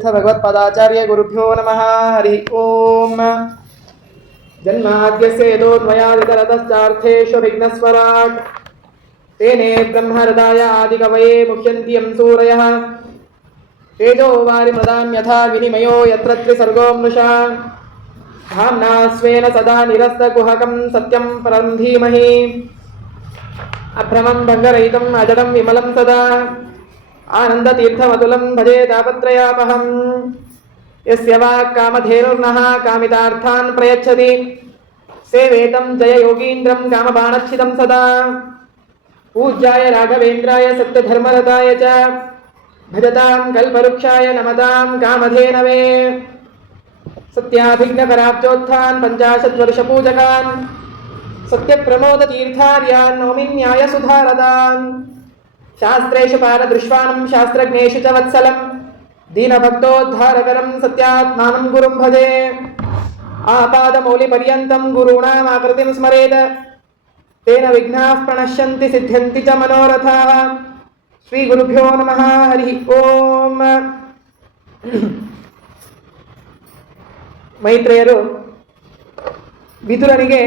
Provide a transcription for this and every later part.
तीर्थ भगवत्पदाचार्य गुरुभ्यो नमः। हरि ओम। जन्माद्यस्य यतोऽन्वयादितरतश्चार्थेषु विघ्नस्वराट् तेने ब्रह्महृदाय आदिकवये मुह्यन्ति यं सूरयः। तेजो वारिमृदां यथा विनिमयो यत्र त्रिसर्गो मृषा धाम्ना स्वेन सदा निरस्तकुहकं सत्यं परं धीमहि। अभ्रमं भङ्गरहितम् अजडं विमलं सदा आनन्दतीर्थमतुलं भजे तापत्रयापहं। यस्य वाक् कामधेनुर्नः कामितार्थान् प्रयच्छति सेवेतं जययोगीन्द्रं कामबाणच्छिदं सदा। पूज्याय राघवेन्द्राय सत्यधर्मरताय च भजतां कल्पवृक्षाय नमतां कामधेनवे। सत्याभिघ्नकराब्जोत्थान् पञ्चाशद्वर्षपूजकान् सत्यप्रमोदतीर्थार्यान् नौमि न्यायसुधारदान्। शास्त्रेषु पारदृश्वानं शास्त्रज्ञेषु च वत्सलं दीनभक्तोद्धारकरं सत्यात्मानं गुरुं भजे। आपादमौलिपर्यन्तं गुरूणाम् आकृतिं स्मरेत् तेन विघ्नाः प्रणश्यन्ति सिद्ध्यन्ति च मनोरथाः। श्रीगुरुभ्यो नमः। हरि ओम। ಮೈತ್ರೇಯರು ವಿದುರನಿಗೆ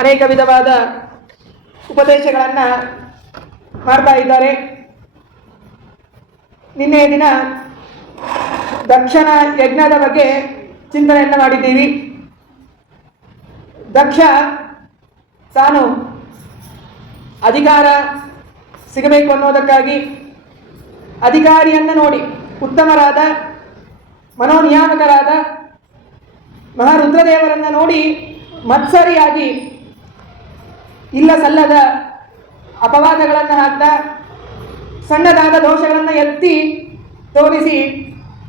ಅನೇಕ ವಿಧವಾದ ಉಪದೇಶಗಳನ್ನು ಮಾಡ್ತಾ ಇದ್ದಾರೆ. ನಿನ್ನೆ ದಿನ ದಕ್ಷನ ಯಜ್ಞದ ಬಗ್ಗೆ ಚಿಂತನೆಯನ್ನು ಮಾಡಿದ್ದೀವಿ. ದಕ್ಷ ತಾನು ಅಧಿಕಾರ ಸಿಗಬೇಕು ಅನ್ನೋದಕ್ಕಾಗಿ ಅಧಿಕಾರಿಯನ್ನು ನೋಡಿ ಉತ್ತಮರಾದ ಮನೋನಿಯಾಮಕರಾದ ಮಹಾರುದ್ರದೇವರನ್ನು ನೋಡಿ ಮತ್ಸರಿಯಾಗಿ ಇಲ್ಲ ಸಲ್ಲದ ಅಪವಾದಗಳನ್ನು ಹಾಕ್ತಾ ಸಣ್ಣದಾದ ದೋಷಗಳನ್ನು ಎತ್ತಿ ತೋರಿಸಿ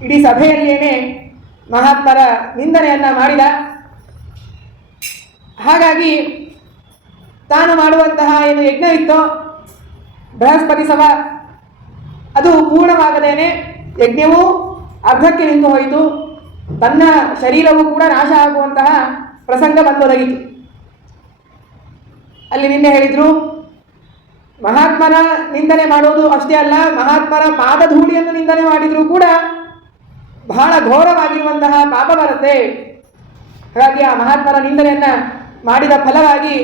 ಇಡೀ ಸಭೆಯಲ್ಲೇನೆ ಮಹಾತ್ಮರ ನಿಂದನೆಯನ್ನು ಮಾಡಿದ. ಹಾಗಾಗಿ ತಾನು ಮಾಡುವಂತಹ ಏನು ಯಜ್ಞವಿತ್ತೋ ಬೃಹಸ್ಪತಿ ಸಭ ಅದು ಪೂರ್ಣವಾಗದೇನೆ ಯಜ್ಞವೂ ಅರ್ಧಕ್ಕೆ ನಿಂತು ಹೋಯಿತು. ತನ್ನ ಶರೀರವೂ ಕೂಡ ನಾಶ ಆಗುವಂತಹ ಪ್ರಸಂಗ ಬಂದೊದಗಿತು. ಅಲ್ಲಿ ನಿನ್ನೆ ಹೇಳಿದ್ರು, ಮಹಾತ್ಮರ ನಿಂದನೆ ಮಾಡೋದು ಅಷ್ಟೇ ಅಲ್ಲ, ಮಹಾತ್ಮರ ಪಾದಧೂಳಿಯನ್ನು ನಿಂದನೆ ಮಾಡಿದರೂ ಕೂಡ ಬಹಳ ಘೋರವಾಗಿರುವಂತಹ ಪಾಪ ಬರುತ್ತೆ. ಹಾಗಾಗಿ ಆ ಮಹಾತ್ಮರ ನಿಂದನೆಯನ್ನು ಮಾಡಿದ ಫಲವಾಗಿ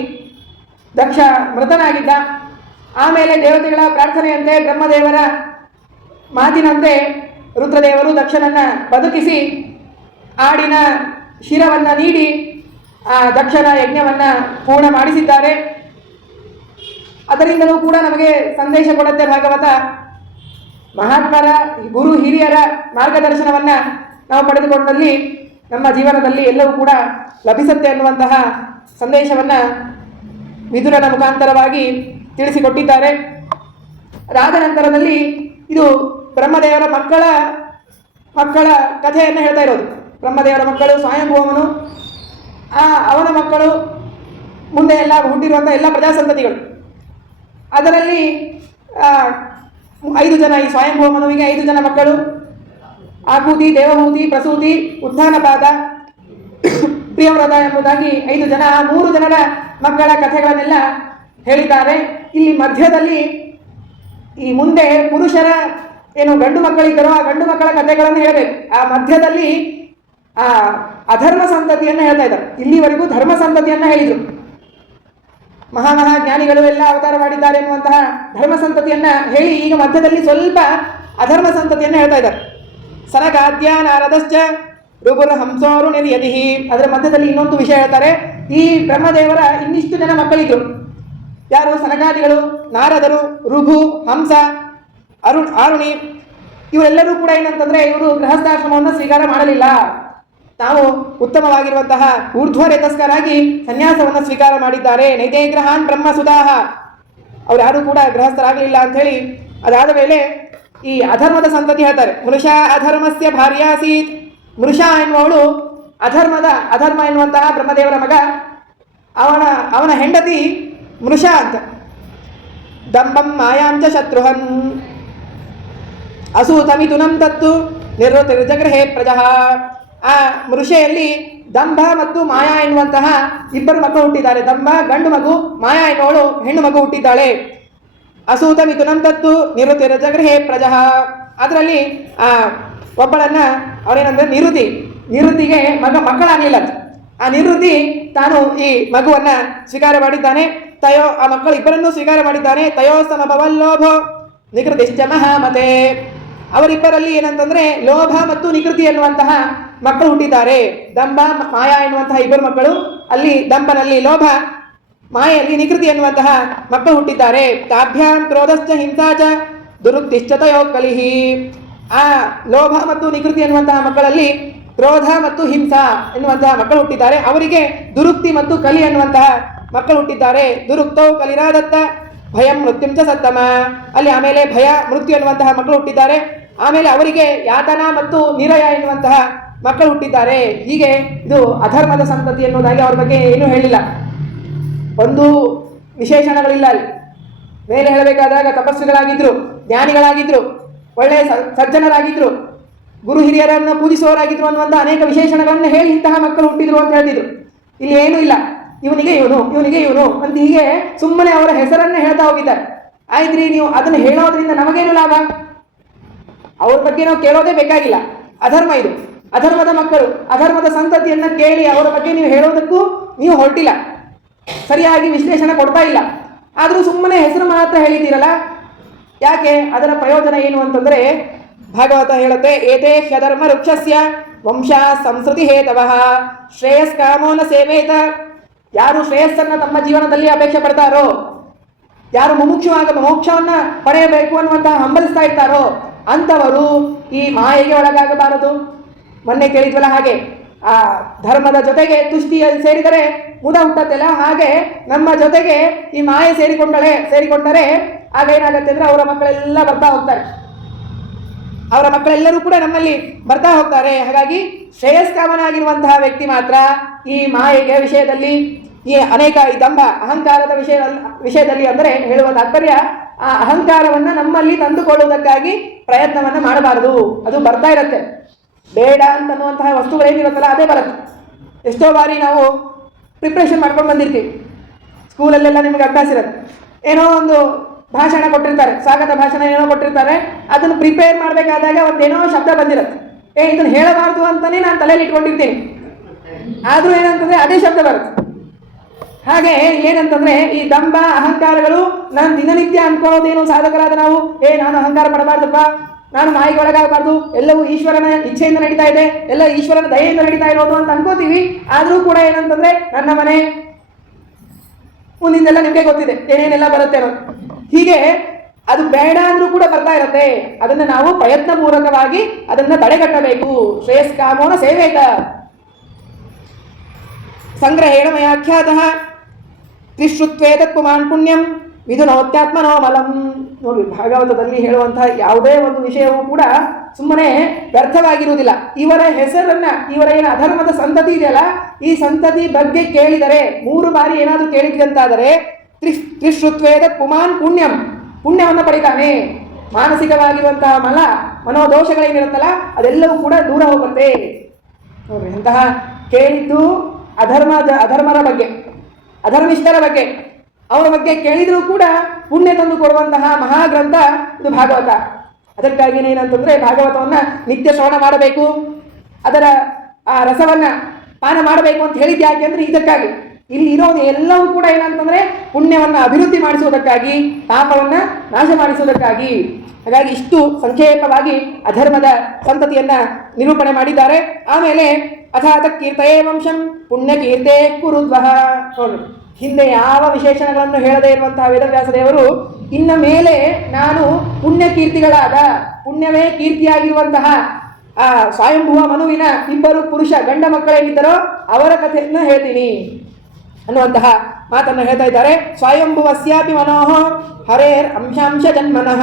ದಕ್ಷ ಮೃತನಾಗಿದ್ದ. ಆಮೇಲೆ ದೇವತೆಗಳ ಪ್ರಾರ್ಥನೆಯಂತೆ ಬ್ರಹ್ಮದೇವರ ಮಾತಿನಂತೆ ರುದ್ರದೇವರು ದಕ್ಷನನ್ನು ಬದುಕಿಸಿ ಆಡಿನ ಶಿರವನ್ನು ನೀಡಿ ಆ ದಕ್ಷನ ಯಜ್ಞವನ್ನು ಪೂರ್ಣ ಮಾಡಿಸಿದ್ದಾರೆ. ಅದರಿಂದಲೂ ಕೂಡ ನಮಗೆ ಸಂದೇಶ ಕೊಡುತ್ತೆ ಭಾಗವತ. ಮಹಾತ್ಮರ ಗುರು ಹಿರಿಯರ ಮಾರ್ಗದರ್ಶನವನ್ನು ನಾವು ಪಡೆದುಕೊಂಡಲ್ಲಿ ನಮ್ಮ ಜೀವನದಲ್ಲಿ ಎಲ್ಲವೂ ಕೂಡ ಲಭಿಸುತ್ತೆ ಅನ್ನುವಂತಹ ಸಂದೇಶವನ್ನು ವಿದುರನ ಮುಖಾಂತರವಾಗಿ ತಿಳಿಸಿಕೊಟ್ಟಿದ್ದಾರೆ. ಅದಾದ ನಂತರದಲ್ಲಿ ಇದು ಬ್ರಹ್ಮದೇವರ ಮಕ್ಕಳ ಕಥೆಯನ್ನು ಹೇಳ್ತಾ ಇರೋದು. ಬ್ರಹ್ಮದೇವರ ಮಕ್ಕಳು ಸ್ವಯಂಭೂವನು, ಅವನ ಮಕ್ಕಳು, ಮುಂದೆ ಎಲ್ಲ ಹುಟ್ಟಿರುವಂಥ ಎಲ್ಲ ಪ್ರಜಾಸಂತತಿಗಳು. ಅದರಲ್ಲಿ 5 ಜನ, ಈ ಸ್ವಯಂಭೂವನುವಿಗೆ 5 ಜನ ಮಕ್ಕಳು, ಆಕೂತಿ, ದೇವಹೂತಿ, ಪ್ರಸೂತಿ, ಉತ್ಥಾನಪಾದ, ಪ್ರಿಯವ್ರತ ಎಂಬುದಾಗಿ 5 ಜನ. ಆ 3 ಜನರ ಮಕ್ಕಳ ಕಥೆಗಳನ್ನೆಲ್ಲ ಹೇಳಿದ್ದಾರೆ. ಇಲ್ಲಿ ಮಧ್ಯದಲ್ಲಿ ಈ ಮುಂದೆ ಪುರುಷರ ಏನು ಗಂಡು ಮಕ್ಕಳಿದ್ದರೋ ಆ ಗಂಡು ಮಕ್ಕಳ ಕಥೆಗಳನ್ನು ಹೇಳಬೇಕು. ಆ ಮಧ್ಯದಲ್ಲಿ ಆ ಅಧರ್ಮ ಸಂತತಿಯನ್ನು ಹೇಳ್ತಾ ಇದ್ದಾರೆ. ಇಲ್ಲಿವರೆಗೂ ಧರ್ಮ ಸಂತತಿಯನ್ನು ಹೇಳಿದರು. ಮಹಾಜ್ಞಾನಿಗಳು ಎಲ್ಲ ಅವತಾರ ಮಾಡಿದ್ದಾರೆ ಎನ್ನುವಂತಹ ಧರ್ಮ ಸಂತತಿಯನ್ನು ಹೇಳಿ ಈಗ ಮಧ್ಯದಲ್ಲಿ ಸ್ವಲ್ಪ ಅಧರ್ಮ ಸಂತತಿಯನ್ನು ಹೇಳ್ತಾ ಇದ್ದಾರೆ. ಸನಕಾದ್ಯ ನಾರದಶ್ಚ ಋಗುರ್ ಹಂಸೋರು ನಿರ್ಯದಿಹಿ. ಅದರ ಮಧ್ಯದಲ್ಲಿ ಇನ್ನೊಂದು ವಿಷಯ ಹೇಳ್ತಾರೆ. ಈ ಬ್ರಹ್ಮದೇವರ ಇನ್ನಿಷ್ಟು ಜನ ಮಕ್ಕಳಿದ್ರು. ಯಾರು? ಸನಕಾದಿಗಳು, ನಾರದರು, ಋಗು, ಹಂಸ, ಆರುಣಿ. ಇವರೆಲ್ಲರೂ ಕೂಡ ಏನಂತಂದರೆ ಇವರು ಗೃಹಸ್ಥಾಶ್ರಮವನ್ನು ಸ್ವೀಕಾರ ಮಾಡಲಿಲ್ಲ. ತಾವು ಉತ್ತಮವಾಗಿರುವಂತಹ ಊರ್ಧ್ವರೇತಸ್ಕರಾಗಿ ಸನ್ಯಾಸವನ್ನು ಸ್ವೀಕಾರ ಮಾಡಿದ್ದಾರೆ. ನೈತೇ ಗ್ರಹಾನ್ ಬ್ರಹ್ಮಸುಧಾಹ. ಅವ್ರು ಯಾರೂ ಕೂಡ ಗೃಹಸ್ಥರಾಗಲಿಲ್ಲ ಅಂಥೇಳಿ. ಅದಾದ ಮೇಲೆ ಈ ಅಧರ್ಮದ ಸಂತತಿ ಹೇಳ್ತಾರೆ. ಮೃಷ ಅಧರ್ಮಸ್ಯ ಭಾರ್ಯಾಸೀತ್. ಮೃಷ ಎನ್ನುವವಳು ಅಧರ್ಮ ಎನ್ನುವಂತಹ ಬ್ರಹ್ಮದೇವರ ಮಗ. ಅವನ ಹೆಂಡತಿ ಮೃಷ ಅಂತ. ದಂಬಂ ಮಾಯಾಂಚ ಶತ್ರುಹನ್ ಅಸೂತಮಿಥುನಂ ತತ್ತು ನಿರ್ವೃತಿರ್ಜಗೃಹೇ ಪ್ರಜಃ. ಆ ಮೃಷೆಯಲ್ಲಿ ದಂಭ ಮತ್ತು ಮಾಯಾ ಎನ್ನುವಂತಹ 2 ಮಕ್ಕಳು ಹುಟ್ಟಿದ್ದಾರೆ. ದಂಭ ಗಂಡು ಮಗು, ಮಾಯಾ ಎನ್ನುವಳು ಹೆಣ್ಣು ಮಗು ಹುಟ್ಟಿದ್ದಾಳೆ. ಅಸೂತ ಮಿಥುನಂ ತತ್ತು ನಿರುತಿರಜಗೃಹೇ ಪ್ರಜಃ. ಅದರಲ್ಲಿ ಒಬ್ಬಳನ್ನು ಅವನೇನಂದರೆ ನಿರುತಿಗೆ ಮಕ್ಕಳಾಗಲಿಲ್ಲ. ಆ ನಿವೃತ್ತಿ ತಾನು ಈ ಮಗುವನ್ನು ಸ್ವೀಕಾರ ಮಾಡಿದ್ದಾನೆ. ಆ ಮಕ್ಕಳು ಇಬ್ಬರನ್ನೂ ಸ್ವೀಕಾರ ಮಾಡಿದ್ದಾನೆ. ತಯೋ ಸಮಭವಲ್ಲೋಭೋ ನಿಕೃತಿಶ್ಚ ಮಹಾಮತೆ. ಅವರಿಬ್ಬರಲ್ಲಿ ಏನಂತಂದರೆ ಲೋಭ ಮತ್ತು ನಿಕೃತಿ ಎನ್ನುವಂತಹ ಮಕ್ಕಳು ಹುಟ್ಟಿದ್ದಾರೆ. ದಂಭ ಮಾಯಾ ಎನ್ನುವಂತಹ ಇಬ್ಬರು ಮಕ್ಕಳು, ಅಲ್ಲಿ ದಂಭನಲ್ಲಿ ಲೋಭ, ಮಾಯಲ್ಲಿ ನಿಕೃತಿ ಎನ್ನುವಂತಹ ಮಕ್ಕಳು ಹುಟ್ಟಿದ್ದಾರೆ. ತಾಭ್ಯಾಂ ಕ್ರೋಧಶ್ಚ ಹಿಂಸಾಚ ದುರುಕ್ತಿಶ್ಚ ತಯೋ ಕಲಿಹಿ. ಆ ಲೋಭ ಮತ್ತು ನಿಕೃತಿ ಎನ್ನುವಂತಹ ಮಕ್ಕಳಲ್ಲಿ ಕ್ರೋಧ ಮತ್ತು ಹಿಂಸಾ ಎನ್ನುವಂತಹ ಮಕ್ಕಳು ಹುಟ್ಟಿದ್ದಾರೆ. ಅವರಿಗೆ ದುರುಕ್ತಿ ಮತ್ತು ಕಲಿ ಎನ್ನುವಂತಹ ಮಕ್ಕಳು ಹುಟ್ಟಿದ್ದಾರೆ. ದುರುಕ್ತೌ ಕಲಿರಾದತ್ತ ಭಯಂ ಮೃತ್ಯುಂಚ ಸತ್ತಮ. ಅಲ್ಲಿ ಆಮೇಲೆ ಭಯ ಮೃತ್ಯು ಎನ್ನುವಂತಹ ಮಕ್ಕಳು ಹುಟ್ಟಿದ್ದಾರೆ. ಆಮೇಲೆ ಅವರಿಗೆ ಯಾತನ ಮತ್ತು ನಿರಯ ಎನ್ನುವಂತಹ ಮಕ್ಕಳು ಹುಟ್ಟಿದ್ದಾರೆ. ಹೀಗೆ ಇದು ಅಧರ್ಮದ ಸಂತತಿ ಎನ್ನುವುದಾಗಿ ಅವ್ರ ಬಗ್ಗೆ ಏನೂ ಹೇಳಿಲ್ಲ, ಒಂದು ವಿಶೇಷಣಗಳಿಲ್ಲ. ಅಲ್ಲಿ ಮೇಲೆ ಹೇಳಬೇಕಾದಾಗ ತಪಸ್ಸುಗಳಾಗಿದ್ರು, ಜ್ಞಾನಿಗಳಾಗಿದ್ರು, ಒಳ್ಳೆಯ ಸಜ್ಜನರಾಗಿದ್ರು, ಗುರು ಹಿರಿಯರನ್ನು ಪೂಜಿಸುವವರಾಗಿದ್ರು ಅನ್ನುವಂಥ ಅನೇಕ ವಿಶೇಷಣಗಳನ್ನು ಹೇಳಿ ಇಂತಹ ಮಕ್ಕಳು ಹುಟ್ಟಿದ್ರು ಅಂತ ಹೇಳ್ತಿದ್ರು. ಇಲ್ಲಿ ಏನೂ ಇಲ್ಲ, ಇವನಿಗೆ ಇವನು ಅಂತ ಹೀಗೆ ಸುಮ್ಮನೆ ಅವರ ಹೆಸರನ್ನೇ ಹೇಳ್ತಾ ಹೋಗಿದ್ದಾರೆ. ಆಯ್ತ್ರಿ, ನೀವು ಅದನ್ನು ಹೇಳೋದ್ರಿಂದ ನಮಗೇನು ಲಾಭ? ಅವ್ರ ಬಗ್ಗೆ ನಾವು ಕೇಳೋದೇ ಬೇಕಾಗಿಲ್ಲ. ಅಧರ್ಮ ಇದು, ಅಧರ್ಮದ ಮಕ್ಕಳು, ಅಧರ್ಮದ ಸಂತತಿಯನ್ನು ಕೇಳಿ ಅವರ ಬಗ್ಗೆ ನೀವು ಹೇಳೋದಕ್ಕೂ ನೀವು ಹೊರಟಿಲ್ಲ, ಸರಿಯಾಗಿ ವಿಶ್ಲೇಷಣೆ ಕೊಡ್ತಾ ಇಲ್ಲ. ಆದರೂ ಸುಮ್ಮನೆ ಹೆಸರು ಮಾತ್ರ ಹೇಳಿದ್ದೀರಲ್ಲ, ಯಾಕೆ? ಅದರ ಪ್ರಯೋಜನ ಏನು ಅಂತಂದರೆ ಭಾಗವತ ಹೇಳುತ್ತೆ, ಏತೇ ಹ್ಯಧರ್ಮ ವೃಕ್ಷಸ್ಯ ವಂಶ ಸಂಸ್ಕೃತಿ ಹೇತವಃ ಶ್ರೇಯಸ್ಕಾಮೋನ ಸೇವೇತ. ಯಾರು ಶ್ರೇಯಸ್ಸನ್ನು ತಮ್ಮ ಜೀವನದಲ್ಲಿ ಅಪೇಕ್ಷೆ ಪಡ್ತಾರೋ, ಯಾರು ಮೋಕ್ಷವನ್ನು ಪಡೆಯಬೇಕು ಅನ್ನುವಂತಹ ಹಂಬಲಿಸ್ತಾ ಇರ್ತಾರೋ ಅಂಥವರು ಈ ಮಾಯೆಗೆ ಒಳಗಾಗಬಾರದು. ಮೊನ್ನೆ ಕೇಳಿದ್ವಲ್ಲ ಹಾಗೆ, ಆ ಧರ್ಮದ ಜೊತೆಗೆ ತುಷ್ಟಿಯಲ್ಲಿ ಸೇರಿದರೆ ಮುದ ಹುಟ್ಟತ್ತಲ್ಲ, ಹಾಗೆ ನಮ್ಮ ಜೊತೆಗೆ ಈ ಮಾಯೆ ಸೇರಿಕೊಂಡರೆ ಆಗ ಏನಾಗುತ್ತೆ ಅಂದರೆ ಅವರ ಮಕ್ಕಳೆಲ್ಲ ಬರ್ತಾ ಹೋಗ್ತಾರೆ, ಅವರ ಮಕ್ಕಳೆಲ್ಲರೂ ಕೂಡ ನಮ್ಮಲ್ಲಿ ಬರ್ತಾ ಹೋಗ್ತಾರೆ. ಹಾಗಾಗಿ ಶ್ರೇಯಸ್ಕಾಮನಾಗಿರುವಂತಹ ವ್ಯಕ್ತಿ ಮಾತ್ರ ಈ ಮಾಯೆಗೆ ವಿಷಯದಲ್ಲಿ, ಈ ಅನೇಕ ಈ ದಂಭ ಅಹಂಕಾರದ ವಿಷಯದಲ್ಲಿ ಅಂದರೆ ಹೇಳುವ ತಾತ್ಪರ್ಯ, ಆ ಅಹಂಕಾರವನ್ನು ನಮ್ಮಲ್ಲಿ ತಂದುಕೊಳ್ಳುವುದಕ್ಕಾಗಿ ಪ್ರಯತ್ನವನ್ನು ಮಾಡಬಾರದು. ಅದು ಬರ್ತಾ ಇರುತ್ತೆ, ಬೇಡ ಅಂತನ್ನುವಂತಹ ವಸ್ತುಗಳೇನಿರುತ್ತಲ್ಲ ಅದೇ ಬರುತ್ತೆ. ಎಷ್ಟೋ ಬಾರಿ ನಾವು ಪ್ರಿಪ್ರೇಷನ್ ಮಾಡ್ಕೊಂಡು ಬಂದಿರ್ತೀವಿ, ಸ್ಕೂಲಲ್ಲೆಲ್ಲ ನಿಮಗೆ ಅಭ್ಯಾಸ ಇರುತ್ತೆ, ಏನೋ ಒಂದು ಭಾಷಣ ಕೊಟ್ಟಿರ್ತಾರೆ, ಸ್ವಾಗತ ಭಾಷಣ ಏನೋ ಕೊಟ್ಟಿರ್ತಾರೆ, ಅದನ್ನು ಪ್ರಿಪೇರ್ ಮಾಡಬೇಕಾದಾಗ ಒಂದೇನೋ ಶಬ್ದ ಬಂದಿರುತ್ತೆ, ಇದನ್ನು ಹೇಳಬಾರ್ದು ಅಂತಲೇ ನಾನು ತಲೆಯಲ್ಲಿ ಇಟ್ಕೊಂಡಿರ್ತೀನಿ, ಆದರೂ ಏನಂತಂದರೆ ಅದೇ ಶಬ್ದ ಬರುತ್ತೆ. ಹಾಗೆ ಏನಂತಂದರೆ ಈ ದಂಭ ಅಹಂಕಾರಗಳು ನಾನು ದಿನನಿತ್ಯ ಅನ್ಕೊಳ್ಳೋದೇನು ಸಾಧಕರಾದ ನಾವು, ನಾನು ಅಹಂಕಾರ ಪಡಬಾರ್ದಪ್ಪ, ನಾನು ಮಾಯಿಗೆ ಒಳಗಾಗಬಾರ್ದು, ಎಲ್ಲವೂ ಈಶ್ವರನ ಇಚ್ಛೆಯಿಂದ ನಡೀತಾ ಇದೆ, ಎಲ್ಲ ಈಶ್ವರನ ದಯೆಯಿಂದ ನಡೀತಾ ಇರೋದು ಅಂತ ಅನ್ಕೋತೀವಿ. ಆದರೂ ಕೂಡ ಏನಂತಂದರೆ ನನ್ನ ಮನೆ ಮುಂದಿಂದೆಲ್ಲ ನಿಮಗೆ ಗೊತ್ತಿದೆ ಏನೇನೆಲ್ಲ ಬರುತ್ತೆ ಅನ್ನೋದು. ಹೀಗೆ ಅದು ಬೇಡ ಅಂದ್ರೂ ಕೂಡ ಬರ್ತಾ ಇರುತ್ತೆ. ಅದನ್ನು ನಾವು ಪ್ರಯತ್ನಪೂರ್ವಕವಾಗಿ ಅದನ್ನು ತಡೆಗಟ್ಟಬೇಕು. ಶ್ರೇಯಸ್ಕಾಮೋನ ಸೇವೇತ ಸಂಗ್ರಹೇಣ ಮಯಾಖ್ಯಾತಃ ತ್ರಿಶ್ರುತ್ವೇತತ್ ಪುಮಾನ್ ಪುಣ್ಯಂ ವಿಧುನೋತ್ಯಾತ್ಮನೋ ಮಲಂ. ನೋಡಿ, ಭಾಗವತದಲ್ಲಿ ಹೇಳುವಂತಹ ಯಾವುದೇ ಒಂದು ವಿಷಯವೂ ಕೂಡ ಸುಮ್ಮನೆ ವ್ಯರ್ಥವಾಗಿರುವುದಿಲ್ಲ. ಇವರ ಹೆಸರನ್ನ, ಇವರ ಏನು ಅಧರ್ಮದ ಸಂತತಿ ಇದೆಯಲ್ಲ, ಈ ಸಂತತಿ ಬಗ್ಗೆ ಕೇಳಿದರೆ 3 ಬಾರಿ ಏನಾದರೂ ಕೇಳಿದ್ವಿ ಅಂತಾದರೆ ತ್ರಿಶ್ರುತ್ವೇದ ಪುಮಾನ್ ಪುಣ್ಯಂ, ಪುಣ್ಯವನ್ನು ಪಡಿತಾನೆ. ಮಾನಸಿಕವಾಗಿರುವಂತಹ ಮನೋದೋಷಗಳೇನಿರುತ್ತಲ್ಲ ಅದೆಲ್ಲವೂ ಕೂಡ ದೂರ ಹೋಗುತ್ತೆ. ನೋಡ್ರಿ, ಅಂತಹ ಕೇಳಿದ್ದು ಅಧರ್ಮರ ಬಗ್ಗೆ, ಅಧರ್ಮಿಷ್ಠರ ಬಗ್ಗೆ, ಅವರ ಬಗ್ಗೆ ಕೇಳಿದರೂ ಕೂಡ ಪುಣ್ಯ ತಂದು ಕೊಡುವಂತಹ ಮಹಾಗ್ರಂಥ ಇದು ಭಾಗವತ. ಅದಕ್ಕಾಗಿ ಏನಂತಂದರೆ ಭಾಗವತವನ್ನು ನಿತ್ಯ ಶ್ರವಣ ಮಾಡಬೇಕು, ಅದರ ಆ ರಸವನ್ನು ಪಾನ ಮಾಡಬೇಕು ಅಂತ ಹೇಳಿದ್ದು ಯಾಕೆ ಅಂದರೆ ಇದಕ್ಕಾಗಿ. ಇಲ್ಲಿ ಇರೋದು ಎಲ್ಲವೂ ಕೂಡ ಏನಂತಂದರೆ ಪುಣ್ಯವನ್ನು ಅಭಿವೃದ್ಧಿ ಮಾಡಿಸುವುದಕ್ಕಾಗಿ, ಪಾಪವನ್ನು ನಾಶ ಮಾಡಿಸುವುದಕ್ಕಾಗಿ. ಹಾಗಾಗಿ ಇಷ್ಟು ಸಂಕ್ಷೇಪವಾಗಿ ಅಧರ್ಮದ ಸಂತತಿಯನ್ನು ನಿರೂಪಣೆ ಮಾಡಿದ್ದಾರೆ. ಆಮೇಲೆ ಅಥಾತ ಕೀರ್ತಯೇ ವಂಶಂ ಪುಣ್ಯ ಕೀರ್ತೆ ಕುರುದ್ವಹ. ನೋಡಿ, ಹಿಂದೆ ಯಾವ ವಿಶೇಷಣಗಳನ್ನು ಹೇಳದೇ ಇರುವಂತಹ ವೇದವ್ಯಾಸ ದೇವರು ಇನ್ನ ಮೇಲೆ ನಾನು ಪುಣ್ಯಕೀರ್ತಿಗಳಾದ, ಪುಣ್ಯವೇ ಕೀರ್ತಿಯಾಗಿರುವಂತಹ ಆ ಸ್ವಯಂಭುವ ಮನುವಿನ 2 ಪುರುಷ ಗಂಡ ಮಕ್ಕಳೇನಿದ್ದರೋ ಅವರ ಕಥೆಯನ್ನು ಹೇಳ್ತೀನಿ ಅನ್ನುವಂತಹ ಮಾತನ್ನು ಹೇಳ್ತಾ ಇದ್ದಾರೆ. ಸ್ವಯಂಭುವಸ್ಯಾಪಿ ಮನೋಹ ಹರೇರ್ ಅಂಶಾಂಶ ಜನ್ಮನಃ.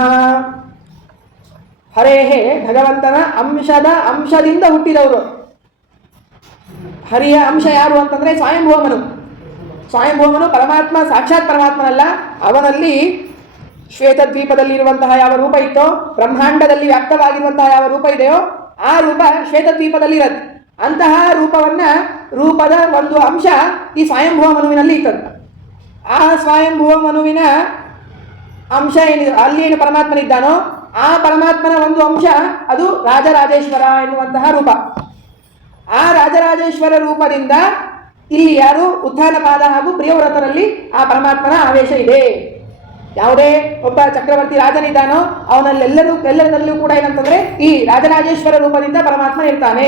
ಹರೇಹೇ ಭಗವಂತನ ಅಂಶದಿಂದ ಹುಟ್ಟಿದವರು. ಹರಿಯ ಅಂಶ ಯಾರು ಅಂತಂದರೆ ಸ್ವಯಂಭುವಮನು. ಸ್ವಯಂಭೂಮನು ಪರಮಾತ್ಮ, ಸಾಕ್ಷಾತ್ ಪರಮಾತ್ಮನಲ್ಲ. ಅವನಲ್ಲಿ ಶ್ವೇತದ್ವೀಪದಲ್ಲಿರುವಂತಹ ಯಾವ ರೂಪ ಇತ್ತೋ, ಬ್ರಹ್ಮಾಂಡದಲ್ಲಿ ವ್ಯಾಪ್ತವಾಗಿರುವಂತಹ ಯಾವ ರೂಪ ಇದೆಯೋ ಆ ರೂಪ ಶ್ವೇತದ್ವೀಪದಲ್ಲಿರತ್ತೆ. ಅಂತಹ ರೂಪದ ಒಂದು ಅಂಶ ಈ ಸ್ವಯಂಭುವ ಮನುವಿನಲ್ಲಿ ಇರ್ತದೆ. ಆ ಸ್ವಯಂಭುವ ಮನುವಿನ ಅಂಶ ಏನಿದೆ, ಅಲ್ಲಿ ಏನು ಪರಮಾತ್ಮನಿದ್ದಾನೋ ಆ ಪರಮಾತ್ಮನ ಒಂದು ಅಂಶ ಅದು ರಾಜರಾಜೇಶ್ವರ ಎನ್ನುವಂತಹ ರೂಪ. ಆ ರಾಜರಾಜೇಶ್ವರ ರೂಪದಿಂದ ಇಲ್ಲಿ ಯಾರು ಉತ್ಥಾನಪಾದ ಹಾಗೂ ಪ್ರಿಯವ್ರತರಲ್ಲಿ ಆ ಪರಮಾತ್ಮನ ಆವೇಶ ಇದೆ. ಯಾವುದೇ ಒಬ್ಬ ಚಕ್ರವರ್ತಿ ರಾಜನಿದ್ದಾನೋ ಎಲ್ಲರಲ್ಲೂ ಕೂಡ ಏನಂತಂದ್ರೆ ಈ ರಾಜರಾಜೇಶ್ವರ ರೂಪದಿಂದ ಪರಮಾತ್ಮ ಇರ್ತಾನೆ.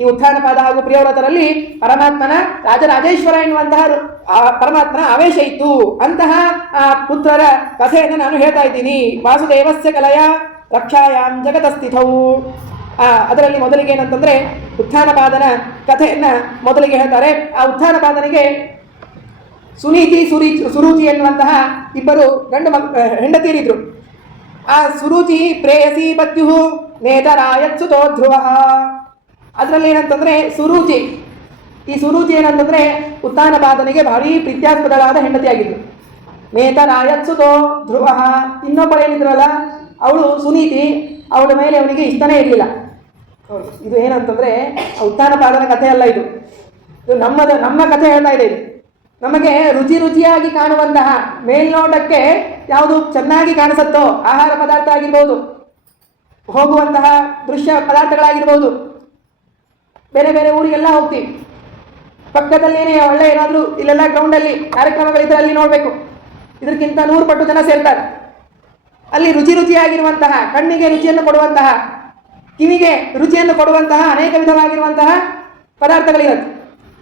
ಈ ಉತ್ಥಾನಪಾದ ಹಾಗೂ ಪ್ರಿಯವ್ರತರಲ್ಲಿ ಪರಮಾತ್ಮನ ರಾಜರಾಜೇಶ್ವರ ಎನ್ನುವಂತಹ ಪರಮಾತ್ಮನ ಆವೇಶ ಇತ್ತು. ಅಂತಹ ಆ ಪುತ್ರರ ಕಥೆಯನ್ನು ನಾನು ಹೇಳ್ತಾ ಇದ್ದೀನಿ. ವಾಸುದೇವಸ್ಯ ಕಲಯ ರಕ್ಷಾಯಾಂ ಜಗತಸ್ಥಿತವು. ಅದರಲ್ಲಿ ಮೊದಲಿಗೆ ಏನಂತಂದ್ರೆ ಉತ್ಥಾನಪಾದನ ಕಥೆಯನ್ನ ಮೊದಲಿಗೆ ಹೇಳ್ತಾರೆ. ಆ ಉತ್ಥಾನಪಾದನಿಗೆ ಸುನೀತಿ ಸುರುಚಿ ಎನ್ನುವಂತಹ ಇಬ್ಬರು ಹೆಂಡತಿಯರಿದ್ರು. ಆ ಸುರುಚಿ ಪ್ರೇಯಸಿ ಪತ್ಯು ನೇತರಾಯತ್ಸುತೋ ಧ್ರುವ. ಅದರಲ್ಲಿ ಏನಂತಂದ್ರೆ ಸುರುಚಿ, ಈ ಸುರುಚಿ ಏನಂತಂದ್ರೆ ಉತ್ಥಾನಪಾದನಿಗೆ ಭಾರಿ ಪ್ರೀತ್ಯಾಸ್ಪದಳಾದ ಹೆಂಡತಿಯಾಗಿದ್ರು. ನೇತರಾಯತ್ಸುತೋ ಧ್ರುವ. ಇನ್ನೊಬ್ಬಳೇನಿದ್ರಲ್ಲ ಅವಳು ಸುನೀತಿ, ಅವಳ ಮೇಲೆ ಅವನಿಗೆ ಇಷ್ಟನೇ ಇರಲಿಲ್ಲ. ಇದು ಏನಂತಂದ್ರೆ ಉತ್ಥಾನಪಾದನ ಕಥೆ ಅಲ್ಲ, ಇದು ನಮ್ಮ ಕಥೆ ಹೇಳ್ತಾ ಇದೆ. ಇದು ನಮಗೆ ರುಚಿಯಾಗಿ ಕಾಣುವಂತಹ ಮೇಲ್ನೋಟಕ್ಕೆ ಯಾವುದು ಚೆನ್ನಾಗಿ ಕಾಣಿಸುತ್ತೋ ಆಹಾರ ಪದಾರ್ಥ ಆಗಿರ್ಬೋದು, ಹೋಗುವಂತಹ ದೃಶ್ಯ ಪದಾರ್ಥಗಳಾಗಿರ್ಬೋದು, ಬೇರೆ ಬೇರೆ ಊರಿಗೆಲ್ಲ ಹೋಗ್ತೀವಿ, ಪಕ್ಕದಲ್ಲೇನೆ ಒಳ್ಳೆ ಏನಾದರೂ ಇಲ್ಲೆಲ್ಲ ಗ್ರೌಂಡಲ್ಲಿ ಕಾರ್ಯಕ್ರಮಗಳಿದ್ರೆ ಅಲ್ಲಿ ನೋಡಬೇಕು, ಇದಕ್ಕಿಂತ 100 ಪಟ್ಟು ಜನ ಸೇರ್ತಾರೆ. ಅಲ್ಲಿ ರುಚಿಯಾಗಿರುವಂತಹ, ಕಣ್ಣಿಗೆ ರುಚಿಯನ್ನು ಕೊಡುವಂತಹ, ಕಿವಿಗೆ ರುಚಿಯನ್ನು ಕೊಡುವಂತಹ ಅನೇಕ ವಿಧವಾಗಿರುವಂತಹ ಪದಾರ್ಥಗಳಿರುತ್ತೆ.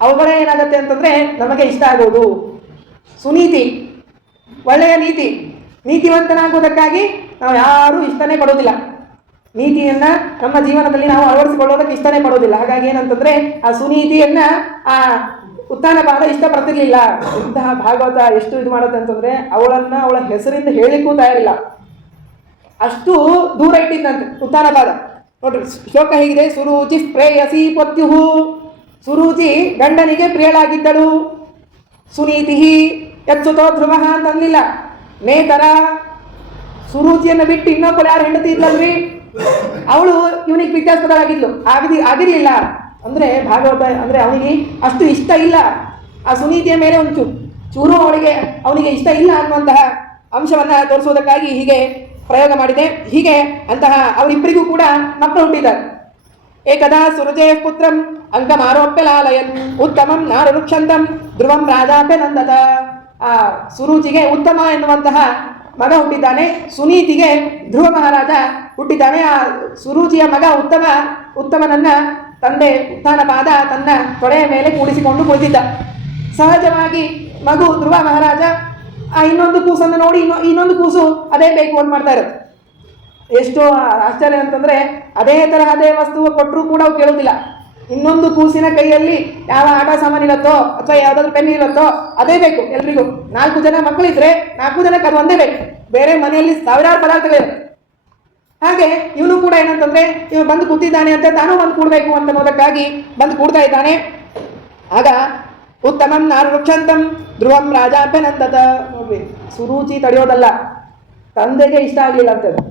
ಅವುಗಳೇ ಏನಾಗುತ್ತೆ ಅಂತಂದ್ರೆ ನಮಗೆ ಇಷ್ಟ ಆಗುವುದು. ಸುನೀತಿ, ಒಳ್ಳೆಯ ನೀತಿವಂತನಾಗುವುದಕ್ಕಾಗಿ ನಾವು ಯಾರೂ ಇಷ್ಟನೇ ಪಡೋದಿಲ್ಲ. ನೀತಿಯನ್ನ ನಮ್ಮ ಜೀವನದಲ್ಲಿ ನಾವು ಅಳವಡಿಸಿಕೊಳ್ಳೋದಕ್ಕೆ ಇಷ್ಟನೇ ಪಡೋದಿಲ್ಲ. ಹಾಗಾಗಿ ಏನಂತಂದ್ರೆ ಆ ಸುನೀತಿಯನ್ನ ಆ ಉತ್ಥಾನಪಾದ ಇಷ್ಟಪಡ್ತಿರ್ಲಿಲ್ಲ. ಇಂತಹ ಭಾಗವತ ಎಷ್ಟು ಇದು ಮಾಡುತ್ತೆ ಅಂತಂದ್ರೆ ಅವಳ ಹೆಸರಿಂದ ಹೇಳಿಕ್ಕೂ ತಯಾರಿಲ್ಲ, ಅಷ್ಟು ದೂರ ಇಟ್ಟಿದ್ದಂತೆ ಉತ್ಥಾನಪಾದ. ನೋಡ್ರಿ, ಶ್ಲೋಕ ಹೀಗಿದೆ: ಸುರುಚಿ ಪ್ರೇಯಸಿ ಪತ್ಯು. ಸುರುಚಿ ಗಂಡನಿಗೆ ಪ್ರಿಯಳಾಗಿದ್ದಳು. ಸುನೀತಿ ಯತ್ಸುತೋ ಧ್ರುವ ಅಂತ ಅನ್ಲಿಲ್ಲ. ನೇತರ, ಸುರುಚಿಯನ್ನು ಬಿಟ್ಟು ಇನ್ನೊಬ್ಬಳು ಯಾರು ಹೆಂಡತಿ ಇದ್ಲಲ್ರಿ, ಅವಳು ಇವನಿಗೆ ಪ್ರೀತ್ಯಾಸ್ಪದಳಾಗಿದ್ಲು. ಆಗಿರಲಿಲ್ಲ ಅಂದ್ರೆ ಭಾಗವತ ಅಂದ್ರೆ ಅವನಿಗೆ ಅಷ್ಟು ಇಷ್ಟ ಇಲ್ಲ. ಆ ಸುನೀತಿಯ ಮೇಲೆ ಒಂದು ಚೂರು ಅವನಿಗೆ ಇಷ್ಟ ಇಲ್ಲ ಅನ್ನುವಂತಹ ಅಂಶವನ್ನ ತೋರಿಸುವುದಕ್ಕಾಗಿ ಹೀಗೆ ಪ್ರಯೋಗ ಮಾಡಿದೆ. ಹೀಗೆ ಅಂತಹ ಅವರಿಬ್ಬರಿಗೂ ಕೂಡ ಮಕ್ಕಳು ಹುಟ್ಟಿದ್ದಾರೆ. ಏಕದಾ ಸುರುಜೇ ಪುತ್ರಂ ಅಂಕಮಾರೋಪ್ಯ ಲಾಲಯನ್ ಉತ್ತಮಂ ನಾರರುಕ್ಷಂತಂ ಧ್ರುವಂ ರಾಜಾಪೆ ನಂದತ. ಆ ಸುರುಚಿಗೆ ಉತ್ತಮ ಎನ್ನುವಂತಹ ಮಗ ಹುಟ್ಟಿದ್ದಾನೆ, ಸುನೀತಿಗೆ ಧ್ರುವ ಮಹಾರಾಜ ಹುಟ್ಟಿದ್ದಾನೆ. ಆ ಸುರುಚಿಯ ಮಗ ಉತ್ತಮನನ್ನ ತಂದೆ ಉತ್ಥಾನಪಾದ ತನ್ನ ತೊಡೆಯ ಮೇಲೆ ಕೂಡಿಸಿಕೊಂಡು ಕುಳಿತಿದ್ದ. ಸಹಜವಾಗಿ ಮಗು ಧ್ರುವ ಮಹಾರಾಜ ಆ ಇನ್ನೊಂದು ಕೂಸನ್ನು ನೋಡಿ ಇನ್ನೊಂದು ಕೂಸು ಅದೇ ಬೇಕು ಅಂತ ಮಾಡ್ತಾ ಇರೋದು. ಎಷ್ಟು ಆಶ್ಚರ್ಯ ಅಂತಂದ್ರೆ ಅದೇ ವಸ್ತು ಕೊಟ್ಟರೂ ಕೂಡ ಅವು ಕೇಳೋದಿಲ್ಲ. ಇನ್ನೊಂದು ಕೂಸಿನ ಕೈಯಲ್ಲಿ ಯಾವ ಆಟ ಸಾಮಾನು ಇರುತ್ತೋ ಅಥವಾ ಯಾವ್ದಾದ್ರು ಪೆನ್ ಇರುತ್ತೋ ಅದೇ ಬೇಕು ಎಲ್ರಿಗೂ. 4 ಜನ ಮಕ್ಕಳಿದ್ರೆ 4 ಜನಕ್ಕೆ ಅದು ಒಂದೇ ಬೇಕು. ಬೇರೆ ಮನೆಯಲ್ಲಿ ಸಾವಿರಾರು ಪದಾರ್ಥಗಳಿರುತ್ತೆ. ಹಾಗೆ ಇವನು ಕೂಡ ಏನಂತಂದ್ರೆ ಇವ ಬಂದು ಕೂತಿದ್ದಾನೆ ಅಂತ ತಾನು ಬಂದು ಕೂಡಬೇಕು ಅಂತ ಅನ್ನೋದಕ್ಕಾಗಿ ಬಂದು ಕೂಡ್ತಾ ಇದ್ದಾನೆ. ಆಗ ಉತ್ತಮಂ ನಾರರುಕ್ಷಂತಂ ಧ್ರುವಂ ರಾಜಾಭ್ಯನಂದತ. ನೋಡ್ರಿ, ಸುರುಚಿ ತಡೆಯೋದಲ್ಲ, ತಂದೆಗೆ ಇಷ್ಟ ಆಗಲಿಲ್ಲ ಅಂತದ್ದು.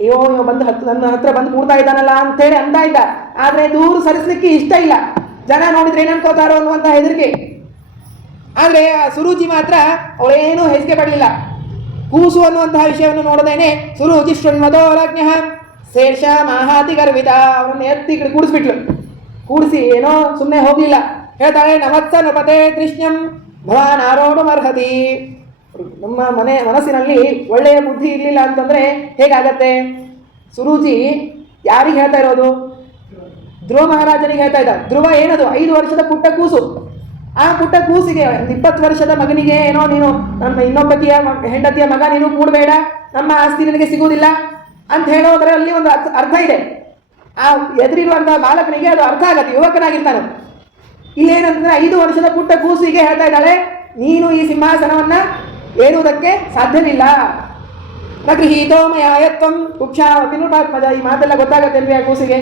ಅಯ್ಯೋ ಇವ ಬಂದು ನನ್ನ ಹತ್ರ ಬಂದು ಕೂಡ್ತಾ ಇದ್ದಾನಲ್ಲ ಅಂತೇಳಿ ಅಂತ ಇದ್ದ. ಆದ್ರೆ ದೂರ ಸರಿಸಲಿಕ್ಕೆ ಇಷ್ಟ ಇಲ್ಲ, ಜನ ನೋಡಿದ್ರೆ ಏನನ್ಕೋತಾರೋ ಅನ್ನುವಂತಹ ಹೆದರಿಕೆ. ಆದ್ರೆ ಆ ಸುರುಚಿ ಮಾತ್ರ ಅವಳೇನು ಹೆಸರಿಗೆ ಪಡಲಿಲ್ಲ. ಕೂಸು ಅನ್ನುವಂತಹ ವಿಷಯವನ್ನು ನೋಡದೇನೆ ಸುರುಚಿ ಶೃಣ್ವತೋರಜ್ಞ ಶೇಷ ಮಾಹಾತಿ ಗರ್ವಿತ. ಅವರನ್ನು ಎತ್ತಿ ಕೂಡಿಸ್ಬಿಟ್ಲು. ಕೂಡಿಸಿ ಏನೋ ಸುಮ್ಮನೆ ಹೋಗ್ಲಿಲ್ಲ. ಹೇಳ್ತಾಳೆ: ನವತ್ಸ ನೃಪತೆ ದೃಶ್ಯಂ ಭವಾನ್ ಆರೋಢ ಅರ್ಹತಿ. ನಮ್ಮ ಮನಸ್ಸಿನಲ್ಲಿ ಒಳ್ಳೆಯ ಬುದ್ಧಿ ಇರಲಿಲ್ಲ ಅಂತಂದ್ರೆ ಹೇಗಾಗತ್ತೆ? ಸುರುಚಿ ಯಾರಿಗೆ ಹೇಳ್ತಾ ಇರೋದು? ಧ್ರುವ ಮಹಾರಾಜನಿಗೆ ಹೇಳ್ತಾ ಇದ್ದ. ಧ್ರುವ ಏನದು 5 ವರ್ಷದ ಪುಟ್ಟ ಕೂಸು. ಆ ಪುಟ್ಟ ಕೂಸಿಗೆ 20 ವರ್ಷದ ಮಗನಿಗೆ ಏನೋ ನೀನು ನಮ್ಮ ಇನ್ನೊಬ್ಬತಿಯ ಹೆಂಡತಿಯ ಮಗ ನೀನು ಕೂಡಬೇಡ, ನಮ್ಮ ಆಸ್ತಿ ನಿನಗೆ ಸಿಗುವುದಿಲ್ಲ ಅಂತ ಹೇಳೋದ್ರಲ್ಲಿ ಒಂದು ಅರ್ಥ ಇದೆ. ಆ ಎದುರಿರುವಂತಹ ಬಾಲಕನಿಗೆ ಅದು ಅರ್ಥ ಆಗತ್ತೆ, ಯುವಕನಾಗಿರ್ತಾನೆ. ಇಲ್ಲೇನಂತಂದ್ರೆ 5 ವರ್ಷದ ಪುಟ್ಟ ಕೂಸಿಗೆ ಹೇಳ್ತಾ ಇದ್ದಾಳೆ, ನೀನು ಈ ಸಿಂಹಾಸನವನ್ನ ಏರುವುದಕ್ಕೆ ಸಾಧ್ಯವಿಲ್ಲ. ನಗೃಹೀತೋ ಮಯಾಯತ್ವಂ ಕುಕ್ಷಾ ವಿನುಪಾತ್ಮಜ. ಈ ಮಾತೆಲ್ಲ ಗೊತ್ತಾಗತ್ತಲ್ವಿ ಆ ಕೂಸಿಗೆ?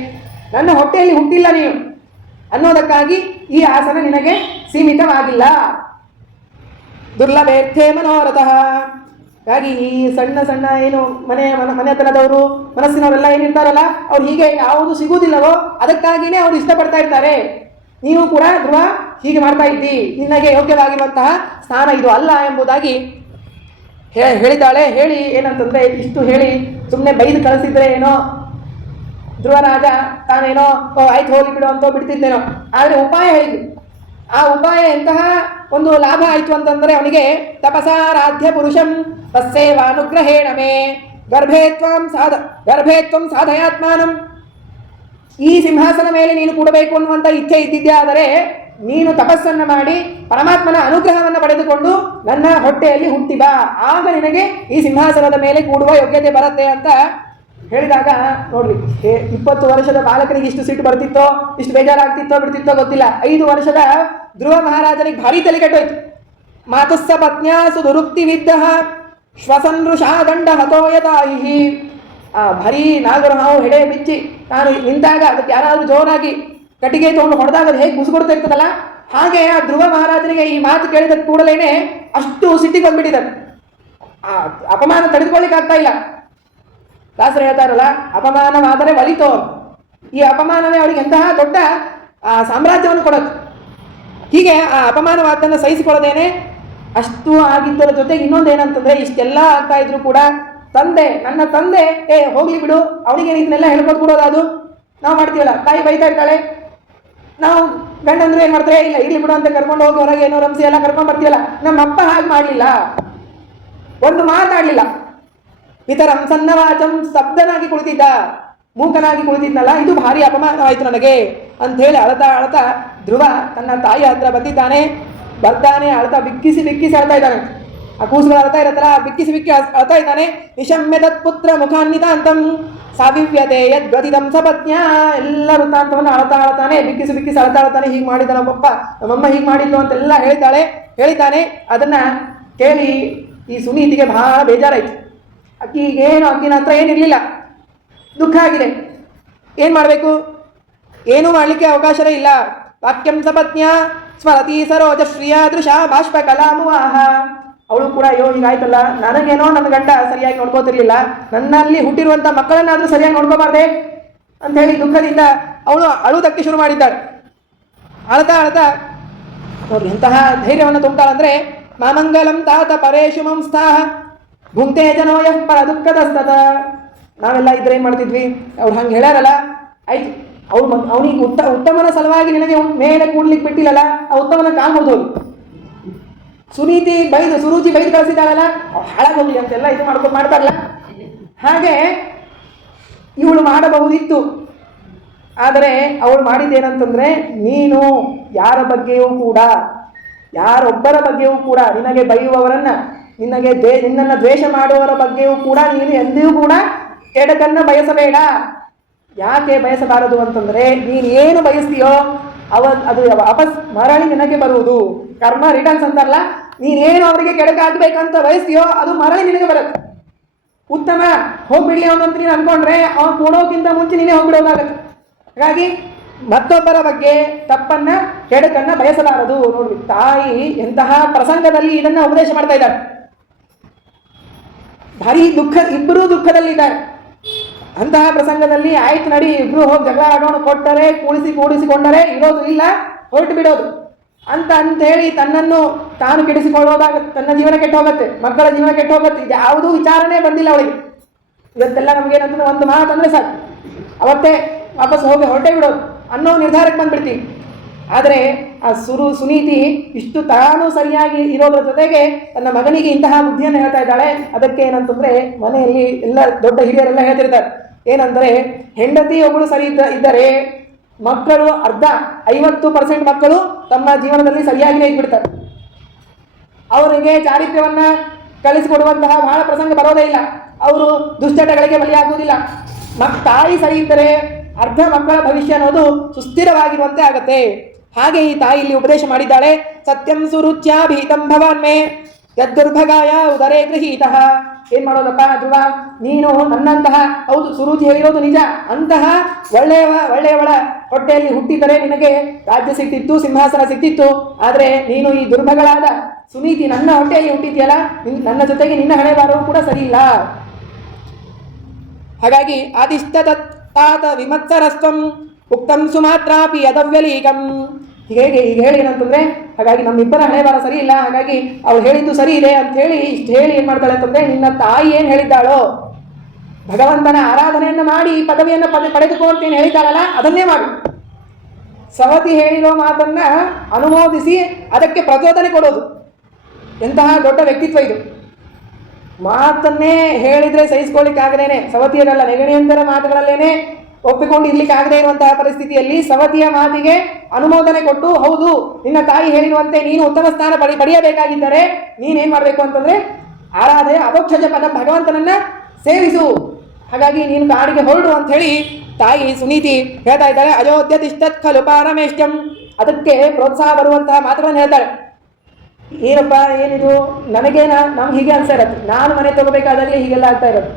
ನನ್ನ ಹೊಟ್ಟೆಯಲ್ಲಿ ಹುಟ್ಟಿಲ್ಲ ನೀನು ಅನ್ನೋದಕ್ಕಾಗಿ ಈ ಆಸನ ನಿನಗೆ ಸೀಮಿತವಾಗಿಲ್ಲ. ದುರ್ಲಭೇರ್ಥೇ ಮನೋರಥಃ. ಹಾಗಾಗಿ ಈ ಸಣ್ಣ ಏನು ಮನೆತನದವರು ಮನಸ್ಸಿನವರೆಲ್ಲ ಏನಿರ್ತಾರಲ್ಲ, ಅವ್ರು ಹೀಗೆ ಯಾವುದು ಸಿಗುವುದಿಲ್ಲವೋ ಅದಕ್ಕಾಗಿಯೇ ಅವರು ಇಷ್ಟಪಡ್ತಾ ಇರ್ತಾರೆ. ನೀವು ಕೂಡ ಧ್ರುವ ಹೀಗೆ ಮಾಡ್ತಾ ಇದ್ದಿ, ನಿನಗೆ ಯೋಗ್ಯವಾಗಿರುವಂತಹ ಸ್ಥಾನ ಇದು ಅಲ್ಲ ಎಂಬುದಾಗಿ ಹೇಳಿದ್ದಾಳೆ. ಹೇಳಿ ಏನಂತಂದರೆ, ಇಷ್ಟು ಹೇಳಿ ಸುಮ್ಮನೆ ಬೈದು ಕಳಿಸಿದ್ರೆ ಏನೋ ಧ್ರುವರಾಜ ತಾನೇನೋ ಆಯ್ತು ಹೋಗಿ ಬಿಡು ಅಂತ ಬಿಡ್ತಿದ್ದೇನೋ. ಆದರೆ ಉಪಾಯ ಹೇಗೆ, ಆ ಉಪಾಯ ಎಂತಹ ಒಂದು ಲಾಭ ಆಯಿತು ಅಂತಂದರೆ, ಅವನಿಗೆ ತಪಸಾರಾಧ್ಯ ಪುರುಷಂ ತಸ್ಸೇವಾನುಗ್ರಹೇಣ ಮೇ ಗರ್ಭೇತ್ವಂ ಸಾಧಯಾತ್ಮಾನಂ. ಈ ಸಿಂಹಾಸನ ಮೇಲೆ ನೀನು ಕೂಡಬೇಕು ಅನ್ನುವಂಥ ಇಚ್ಛೆ ಇದ್ದಿದ್ದೇ ಆದರೆ ನೀನು ತಪಸ್ಸನ್ನು ಮಾಡಿ ಪರಮಾತ್ಮನ ಅನುಗ್ರಹವನ್ನು ಪಡೆದುಕೊಂಡು ನನ್ನ ಹೊಟ್ಟೆಯಲ್ಲಿ ಹುಟ್ಟಿ ಬಾ, ಆಗ ನಿನಗೆ ಈ ಸಿಂಹಾಸನದ ಮೇಲೆ ಕೂಡುವ ಯೋಗ್ಯತೆ ಬರುತ್ತೆ ಅಂತ ಹೇಳಿದಾಗ ನೋಡ್ರಿ, 20 ವರ್ಷದ ಬಾಲಕನಿಗೆ ಇಷ್ಟು ಸಿಟ್ಟು ಬರ್ತಿತ್ತೋ, ಇಷ್ಟು ಬೇಜಾರಾಗ್ತಿತ್ತೋ ಬಿಡ್ತಿತ್ತೋ ಗೊತ್ತಿಲ್ಲ. 5 ವರ್ಷದ ಧ್ರುವ ಮಹಾರಾಜನಿಗೆ ಭಾರಿ ತಲೆ ಕೆಟ್ಟೋಯ್ತು. ಮಾತುಸ್ಸ ಪತ್ನ್ಯಾಸು ದುರುಕ್ತಿ ವಿದ್ದ ಶ್ವಸನೃಷಾದಂಡ ಹತೋಯತಾಯಿ. ಭಾರಿ ನಾಗರು ಹಾವು ಹೆಡೆ ಬಿಚ್ಚಿ ತಾನು ನಿಂತಾಗ ಅದಕ್ಕೆ ಯಾರಾದರೂ ಜೋರಾಗಿ ಕಟ್ಟಿಗೆ ತೊಗೊಂಡು ಹೊಡೆದಾಗ ಅದು ಹೇಗೆ ಮುಸುಗೊಡ್ತಾ ಇರ್ತದಲ್ಲ, ಹಾಗೆ ಆ ಧ್ರುವ ಮಹಾರಾಜನಿಗೆ ಈ ಮಾತು ಕೇಳಿದ ಕೂಡಲೇ ಅಷ್ಟು ಸಿಟ್ಟಿಗೆ ಬಂದ್ಬಿಟ್ಟಿದ್ದಾರೆ. ಅಪಮಾನ ತಡೆದುಕೊಳ್ಳಿಕ್ಕೆ ಆಗ್ತಾ ಇಲ್ಲ. ದಾಸರು ಹೇಳ್ತಾರಲ್ಲ, ಅಪಮಾನವಾದರೆ ಒಲಿತೋ. ಈ ಅಪಮಾನವೇ ಅವರಿಗೆ ಎಂತಹ ದೊಡ್ಡ ಸಾಮ್ರಾಜ್ಯವನ್ನು ಕೊಡೋದು. ಹೀಗೆ ಆ ಅಪಮಾನವಾದನ್ನು ಸಹಿಸಿಕೊಳ್ಳದೇನೆ ಅಷ್ಟು ಆಗಿದ್ದರ ಜೊತೆಗೆ ಇನ್ನೊಂದು ಏನಂತಂದರೆ, ಇಷ್ಟೆಲ್ಲ ಆಗ್ತಾ ಇದ್ರು ಕೂಡ ನನ್ನ ತಂದೆ ಹೋಗ್ಲಿ ಬಿಡು, ಅವನಿಗೆ ಇದನ್ನೆಲ್ಲ ಹೇಳ್ಕೊಟ್ಟು ಬಿಡೋದು ಅದು ನಾವು ಮಾಡ್ತೀವಲ್ಲ. ತಾಯಿ ಬೈತಾ ಇರ್ತಾಳೆ, ನಾವು ಗಂಡಂದ್ರೆ ಏನು ಮಾಡ್ತಾರೆ, ಇಲ್ಲ ಇರ್ಲಿ ಬಿಡು ಅಂತ ಕರ್ಕೊಂಡು ಹೋಗಿ ಹೊರಗೆ ಏನೋ ರಂಸಿ ಎಲ್ಲ ಕರ್ಕೊಂಡು ಬರ್ತೀವಲ್ಲ. ನಮ್ಮ ಅಪ್ಪ ಹಾಗೆ ಮಾಡಲಿಲ್ಲ, ಒಂದು ಮಾತಾಡಲಿಲ್ಲ. ಪಿತರಂ ಸನ್ನವಾಚಂ ಸ್ತಬ್ಧನಾಗಿ ಕುಳಿತಿದ್ದ, ಮೂಕನಾಗಿ ಕುಳಿತಿದ್ನಲ್ಲ, ಇದು ಭಾರಿ ಅಪಮಾನವಾಯಿತು ನನಗೆ ಅಂಥೇಳಿ ಅಳತಾ ಅಳತಾ ಧ್ರುವ ತನ್ನ ತಾಯಿ ಹತ್ರ ಬರ್ತಾನೆ ಅಳ್ತಾ ಬಿಕ್ಕಿಸಿ ಅಳ್ತಾ ಇದ್ದಾನೆ. ಆ ಕೂಸುಗಳು ಅಳ್ತಾ ಇರತ್ತಲ್ಲ, ಬಿಕ್ಕಿಸಿ ಅಳ್ತಾ ಇದ್ದಾನೆ. ನಿಶಮ್ಯ ತತ್ಪುತ್ರ ಮುಖಾನ್ನಿತಾಂತಂ ಸಾವಿವ್ಯತೆ ಯದ್ಗತಿದಂ ಸಪತ್ನ್ಯ. ಎಲ್ಲ ವೃತ್ತಾಂತವನ್ನು ಅಳ್ತಾನೆ, ಬಿಕ್ಕಿಸಿ ಅಳ್ತಾನೆ. ಹೀಗೆ ಮಾಡಿದ ನಮ್ಮಪ್ಪ, ನಮ್ಮಮ್ಮ ಹೀಗೆ ಮಾಡಿದ್ಲು ಅಂತೆಲ್ಲ ಹೇಳಿದ್ದಾನೆ. ಅದನ್ನು ಕೇಳಿ ಈ ಸುನೀತಿಗೆ ಬಹಳ ಬೇಜಾರಾಯಿತು. ಆಕಿನ ಹತ್ರ ಏನಿರಲಿಲ್ಲ, ದುಃಖ ಆಗಿದೆ. ಏನು ಮಾಡಬೇಕು, ಏನೂ ಮಾಡಲಿಕ್ಕೆ ಅವಕಾಶವೇ ಇಲ್ಲ. ವಾಕ್ಯಂ ಸಪತ್ನ್ಯ ಸ್ಮರತಿ ಸರೋಜ ಶ್ರಿಯ ದೃಶ ಬಾಷ್ಪ ಕಲಾಮುವಾಹ. ಅವಳು ಕೂಡ ಅಯ್ಯೋ ಹೀಗಾಯ್ತಲ್ಲ, ನನಗೇನೋ ನನ್ನ ಗಂಡ ಸರಿಯಾಗಿ ನೋಡ್ಕೋತಿರ್ಲಿಲ್ಲ, ನನ್ನಲ್ಲಿ ಹುಟ್ಟಿರುವಂಥ ಮಕ್ಕಳನ್ನಾದರೂ ಸರಿಯಾಗಿ ನೋಡ್ಕೋಬಾರ್ದೆ ಅಂತ ಹೇಳಿ ದುಃಖದಿಂದ ಅವಳು ಅಳುವುದಕ್ಕೆ ಶುರು ಮಾಡಿದ್ದಾಳೆ. ಅಳ್ತಾ ನೋಡ್ರಿ ಎಂತಹ ಧೈರ್ಯವನ್ನು ತುಂಬ್ತಾಳಂದ್ರೆ, ಮಾಮಂಗಲಂ ತಾತ ಪರೇಶು ಮಂಸ್ಥಾಹ ಭುಂಕ್ತೆ ಜನೋ ಯಃ ಪರ ದುಃಖದಸ್ತದ. ನಾವೆಲ್ಲ ಇದ್ರೆ ಏನು ಮಾಡ್ತಿದ್ವಿ, ಅವ್ರು ಹಂಗೆ ಹೇಳ್ಯಾರಲ್ಲ, ಆಯ್ತು ಅವನಿಗೆ ಉತ್ತಮನ ಸಲುವಾಗಿ ನಿನಗೆ ಮೇಲೆ ಕೂಡ್ಲಿಕ್ಕೆ ಬಿಟ್ಟಿಲ್ಲಲ್ಲ, ಆ ಉತ್ತಮನ ಕಾಣ್ಬೋದು. ಸುರುಚಿ ಬೈದು ಕಳಿಸಿದಾಳಲ್ಲ, ಹಾಳಾಗೋಗ್ಲಿ ಅಂತೆಲ್ಲ ಇದು ಮಾಡ್ತಾರಲ್ಲ, ಹಾಗೆ ಇವಳು ಮಾಡಬಹುದಿತ್ತು. ಆದರೆ ಅವಳು ಮಾಡಿದ್ದೇನಂತಂದರೆ, ನೀನು ಯಾರೊಬ್ಬರ ಬಗ್ಗೆಯೂ ಕೂಡ ನಿನಗೆ ಬೈಯುವವರನ್ನ, ನಿನ್ನನ್ನು ದ್ವೇಷ ಮಾಡುವವರ ಬಗ್ಗೆಯೂ ಕೂಡ ನೀನು ಎಂದಿಗೂ ಕೂಡ ಕೆಡಕನ್ನು ಬಯಸಬೇಡ. ಯಾಕೆ ಬಯಸಬಾರದು ಅಂತಂದರೆ, ನೀನು ಏನು ಬಯಸ್ತೀಯೋ ಅದು ವಾಪಸ್ ಮರಳಿ ನಿನಗೆ ಬರುವುದು. ಕರ್ಮ ರಿಟರ್ನ್ಸ್ ಅಂತಾರಲ್ಲ, ನೀನೇನು ಅವರಿಗೆ ಕೆಡಕಾಗಬೇಕಂತ ಬಯಸ್ತೀಯೋ ಅದು ಮರಳಿ ನಿನಗೆ ಬರುತ್ತೆ. ಉತ್ತಮ ಹೋಗ್ಬಿಡ್ಲಿ ಅವನಂತ ನೀನು ಅಂದ್ಕೊಂಡ್ರೆ ಅವನು ಕೂಡೋಕ್ಕಿಂತ ಮುಂಚೆ ನೀನೇ ಹೋಗ್ಬಿಡೋದಾಗತ್ತೆ. ಹಾಗಾಗಿ ಮತ್ತೊಬ್ಬರ ಬಗ್ಗೆ ತಪ್ಪನ್ನು ಕೆಡಕನ್ನು ಬಯಸಬಾರದು. ನೋಡಿ, ತಾಯಿ ಎಂತಹ ಪ್ರಸಂಗದಲ್ಲಿ ಇದನ್ನು ಉಪದೇಶ ಮಾಡ್ತಾ ಇದ್ದಾರೆ. ಭಾರಿ ಇಬ್ಬರೂ ದುಃಖದಲ್ಲಿದ್ದಾರೆ. ಅಂತಹ ಪ್ರಸಂಗದಲ್ಲಿ ಆಯ್ತು ನಡಿ, ಇಬ್ರು ಹೋಗಿ ಜಗಳ ಆಡೋಣ, ಕೊಟ್ಟರೆ ಕೂಡಿಸಿಕೊಂಡರೆ ಇರೋದು ಇಲ್ಲ, ಹೊರಟು ಬಿಡೋದು ಅಂತ ಹೇಳಿ ತನ್ನನ್ನು ತಾನು ಕೆಡಿಸಿಕೊಳ್ಳೋದಾಗತ್ತೆ. ತನ್ನ ಜೀವನ ಕೆಟ್ಟು ಹೋಗುತ್ತೆ, ಮಕ್ಕಳ ಜೀವನ ಕೆಟ್ಟು ಹೋಗುತ್ತೆ. ಇದು ಯಾವುದೂ ವಿಚಾರನೇ ಬಂದಿಲ್ಲ ಅವಳಿಗೆ. ಇವತ್ತೆಲ್ಲ ನಮಗೇನಂತಂದ್ರೆ ಒಂದು ಮಾತಂದರೆ ಸಾಕು, ಅವತ್ತೇ ವಾಪಸ್ ಹೋಗಿ ಹೊರಟೇ ಬಿಡೋದು ಅನ್ನೋ ನಿರ್ಧಾರಕ್ಕೆ ಬಂದ್ಬಿಡ್ತೀವಿ. ಆದರೆ ಆ ಸುನೀತಿ ಇಷ್ಟು ತಾನು ಸರಿಯಾಗಿ ಇರೋದ್ರ ಜೊತೆಗೆ ತನ್ನ ಮಗನಿಗೆ ಇಂತಹ ಬುದ್ಧಿಯನ್ನು ಹೇಳ್ತಾ ಇದ್ದಾಳೆ. ಅದಕ್ಕೆ ಏನಂತಂದರೆ, ಮನೆಯಲ್ಲಿ ಎಲ್ಲ ದೊಡ್ಡ ಹಿರಿಯರೆಲ್ಲ ಹೇಳ್ತಿರ್ತಾರೆ ಏನಂದರೆ, ಹೆಂಡತಿ ಒಬ್ಬಳು ಸರಿ ಇದ್ದರೆ ಮಕ್ಕಳು 50% ಮಕ್ಕಳು ತಮ್ಮ ಜೀವನದಲ್ಲಿ ಸರಿಯಾಗಿಯೇ ಇದ್ಬಿಡ್ತಾರೆ. ಅವರಿಗೆ ಚಾರಿತ್ರ್ಯವನ್ನು ಕಲಿಸಿಕೊಡುವಂತಹ ಬಹಳ ಪ್ರಸಂಗ ಬರೋದೇ ಇಲ್ಲ. ಅವರು ದುಶ್ಚಟಗಳಿಗೆ ಬಲಿಯಾಗುವುದಿಲ್ಲ. ತಾಯಿ ಸರಿ ಇದ್ದರೆ ಅರ್ಧ ಮಕ್ಕಳ ಭವಿಷ್ಯ ಅನ್ನೋದು ಸುಸ್ಥಿರವಾಗಿರುವಂತೆ ಆಗತ್ತೆ. ಹಾಗೆ ಈ ತಾಯಿ ಇಲ್ಲಿ ಉಪದೇಶ ಮಾಡಿದ್ದಾಳೆ. ಸತ್ಯಂ ಸುರುಚ್ಯಾಭೀತಂ ಭವಾನ್ಮೇ ಯದ್ದುರ್ಭಗಾಯ ಉದರೇ ಗೃಹೀತಃ. ಏನು ಮಾಡೋದಪ್ಪ ಧ್ರುವ, ನೀನು ನನ್ನಂತಹ, ಹೌದು ಸುರುಚಿ ಹೇಳಿರೋದು ನಿಜ, ಅಂತಹ ಒಳ್ಳೆಯವಳ ಹೊಟ್ಟೆಯಲ್ಲಿ ಹುಟ್ಟಿದರೆ ನಿನಗೆ ರಾಜ್ಯ ಸಿಕ್ತಿತ್ತು, ಸಿಂಹಾಸನ ಸಿಕ್ತಿತ್ತು. ಆದರೆ ನೀನು ಈ ದುರ್ಭಗಳಾದ ಸುನೀತಿ ನನ್ನ ಹೊಟ್ಟೆಯಲ್ಲಿ ಹುಟ್ಟಿದ್ಯಲ್ಲ, ನನ್ನ ಜೊತೆಗೆ ನಿನ್ನ ಹಣೆ ಬಾರವು ಕೂಡ ಸರಿ ಇಲ್ಲ. ಹಾಗಾಗಿ ಆದಿಷ್ಟ ತಾತ ವಿಮತ್ಸರಸ್ತ್ವಂ ಉಕ್ತಂ ಸುಮಾತ್ರಾಪಿ ಯದವ್ಯಲೀಕಂ ಈಗ ಹೇಳಿ ಏನಂತಂದರೆ, ಹಾಗಾಗಿ ನಮ್ಮಿಬ್ಬರ ಹಣೆ ಬರ ಸರಿ ಇಲ್ಲ, ಹಾಗಾಗಿ ಅವಳು ಹೇಳಿದ್ದು ಸರಿ ಇದೆ ಅಂತ ಹೇಳಿ ಇಷ್ಟು ಹೇಳಿ ಏನು ಮಾಡ್ತಾಳೆ ಅಂತಂದರೆ, ನಿನ್ನ ತಾಯಿ ಏನು ಹೇಳಿದ್ದಾಳೋ ಭಗವಂತನ ಆರಾಧನೆಯನ್ನು ಮಾಡಿ ಪದವಿಯನ್ನು ಪಡೆದುಕೋ ಅಂತ ಏನು ಹೇಳಿದ್ದಾಳಲ್ಲ ಅದನ್ನೇ ಮಾಡು. ಸವತಿ ಹೇಳಿರೋ ಮಾತನ್ನ ಅನುಮೋದಿಸಿ ಅದಕ್ಕೆ ಪ್ರಚೋದನೆ ಕೊಡೋದು ಎಂತಹ ದೊಡ್ಡ ವ್ಯಕ್ತಿತ್ವ ಇದು. ಮಾತನ್ನೇ ಹೇಳಿದರೆ ಸಹಿಸ್ಕೊಳ್ಳಿಕ್ಕಾಗದೇನೆ, ಸವತಿಯರಲ್ಲ ನೆಗಣಿಯಂತರ ಮಾತುಗಳಲ್ಲೇನೆ ಒಪ್ಪಿಕೊಂಡು ಇರ್ಲಿಕ್ಕಾಗದೇ ಇರುವಂತಹ ಪರಿಸ್ಥಿತಿಯಲ್ಲಿ ಸವತಿಯ ಮಾತಿಗೆ ಅನುಮೋದನೆ ಕೊಟ್ಟು, ಹೌದು ನಿನ್ನ ತಾಯಿ ಹೇಳಿರುವಂತೆ ನೀನು ಉತ್ತಮ ಸ್ಥಾನ ಪಡೆಯಬೇಕಾಗಿದ್ದರೆ ನೀನೇನು ಮಾಡಬೇಕು ಅಂತಂದರೆ ಆರಾಧನೆ ಅಧೋಕ್ಷಜ ಪದ ಭಗವಂತನನ್ನ ಸೇವಿಸು, ಹಾಗಾಗಿ ನೀನು ಕಾಡಿಗೆ ಹೊರಡು ಅಂತ ಹೇಳಿ ತಾಯಿ ಸುನೀತಿ ಹೇಳ್ತಾ ಇದ್ದಾಳೆ. ಅಯೋಧ್ಯ ತಿಷ್ಟತ್ ಖಲು ಪಾರಮೇಷ್ಟ್ಯಂ, ಅದಕ್ಕೆ ಪ್ರೋತ್ಸಾಹ ಬರುವಂತಹ ಮಾತುಗಳನ್ನು ಹೇಳ್ತಾಳೆ. ಏನಪ್ಪ ಏನಿದು, ನಮ್ಗೆ ಹೀಗೆ ಅನ್ಸಾ ಇರತ್ತೆ, ನಾನು ಮನೆ ತಗೋಬೇಕಾದಾಗಲೇ ಹೀಗೆಲ್ಲ ಆಗ್ತಾ ಇರೋದು,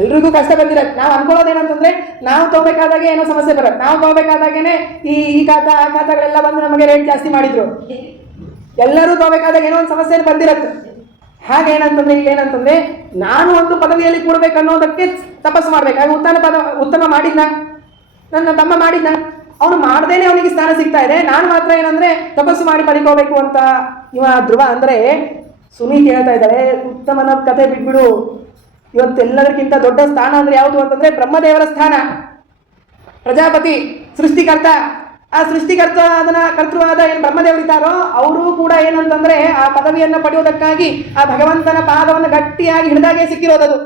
ಎಲ್ರಿಗೂ ಕಷ್ಟ ಬಂದಿರತ್ತೆ. ನಾವು ಅನ್ಕೊಳ್ಳೋದೇನಂತಂದ್ರೆ ನಾವು ತಗೋಬೇಕಾದಾಗೆ ಏನೋ ಸಮಸ್ಯೆ ಬರುತ್ತೆ, ನಾವು ತಗೋಬೇಕಾದಾಗೇನೆ ಈ ಖಾತ ಆ ಖಾತಾಗಳೆಲ್ಲ ಬಂದು ನಮಗೆ ರೇಟ್ ಜಾಸ್ತಿ ಮಾಡಿದ್ರು, ಎಲ್ಲರೂ ತಗೋಬೇಕಾದಾಗ ಏನೋ ಒಂದು ಸಮಸ್ಯೆ ಬಂದಿರತ್ತೆ. ಹಾಗೇನಂತಂದ್ರೆ ಇಲ್ಲೇನಂತಂದ್ರೆ ನಾನು ಒಂದು ಪದವಿಯಲ್ಲಿ ಕೂಡಬೇಕನ್ನೋದಕ್ಕೆ ತಪಸ್ಸು ಮಾಡ್ಬೇಕು. ಹಾಗೆ ಉತ್ತಮ ಮಾಡಿದ್ನ, ನನ್ನ ತಮ್ಮ ಮಾಡಿದ್ನ, ಅವನು ಮಾಡ್ದೇನೆ ಅವನಿಗೆ ಸ್ಥಾನ ಸಿಗ್ತಾ ಇದೆ, ನಾನು ಮಾತ್ರ ಏನಂದ್ರೆ ತಪಸ್ಸು ಮಾಡಿ ಪಡ್ಕೋಬೇಕು ಅಂತ ಇವ ಧ್ರುವ ಅಂದ್ರೆ ಸುನೀತಿ ಹೇಳ್ತಾ ಇದ್ದಾರೆ. ಉತ್ತಮನ ಕಥೆ ಬಿಟ್ಬಿಡು, ಇವತ್ತೆಲ್ಲದಕ್ಕಿಂತ ದೊಡ್ಡ ಸ್ಥಾನ ಅಂದ್ರೆ ಯಾವುದು ಅಂತಂದ್ರೆ ಬ್ರಹ್ಮದೇವರ ಸ್ಥಾನ. ಪ್ರಜಾಪತಿ ಸೃಷ್ಟಿಕರ್ತ, ಆ ಕರ್ತೃವಾದ ಏನು ಬ್ರಹ್ಮದೇವರಿದ್ದಾರೋ ಅವರು ಕೂಡ ಏನಂತಂದ್ರೆ ಆ ಪದವಿಯನ್ನು ಪಡೆಯುವುದಕ್ಕಾಗಿ ಆ ಭಗವಂತನ ಪಾದವನ್ನು ಗಟ್ಟಿಯಾಗಿ ಹಿಡಿದಾಗೆ ಸಿಕ್ಕಿರೋದದು.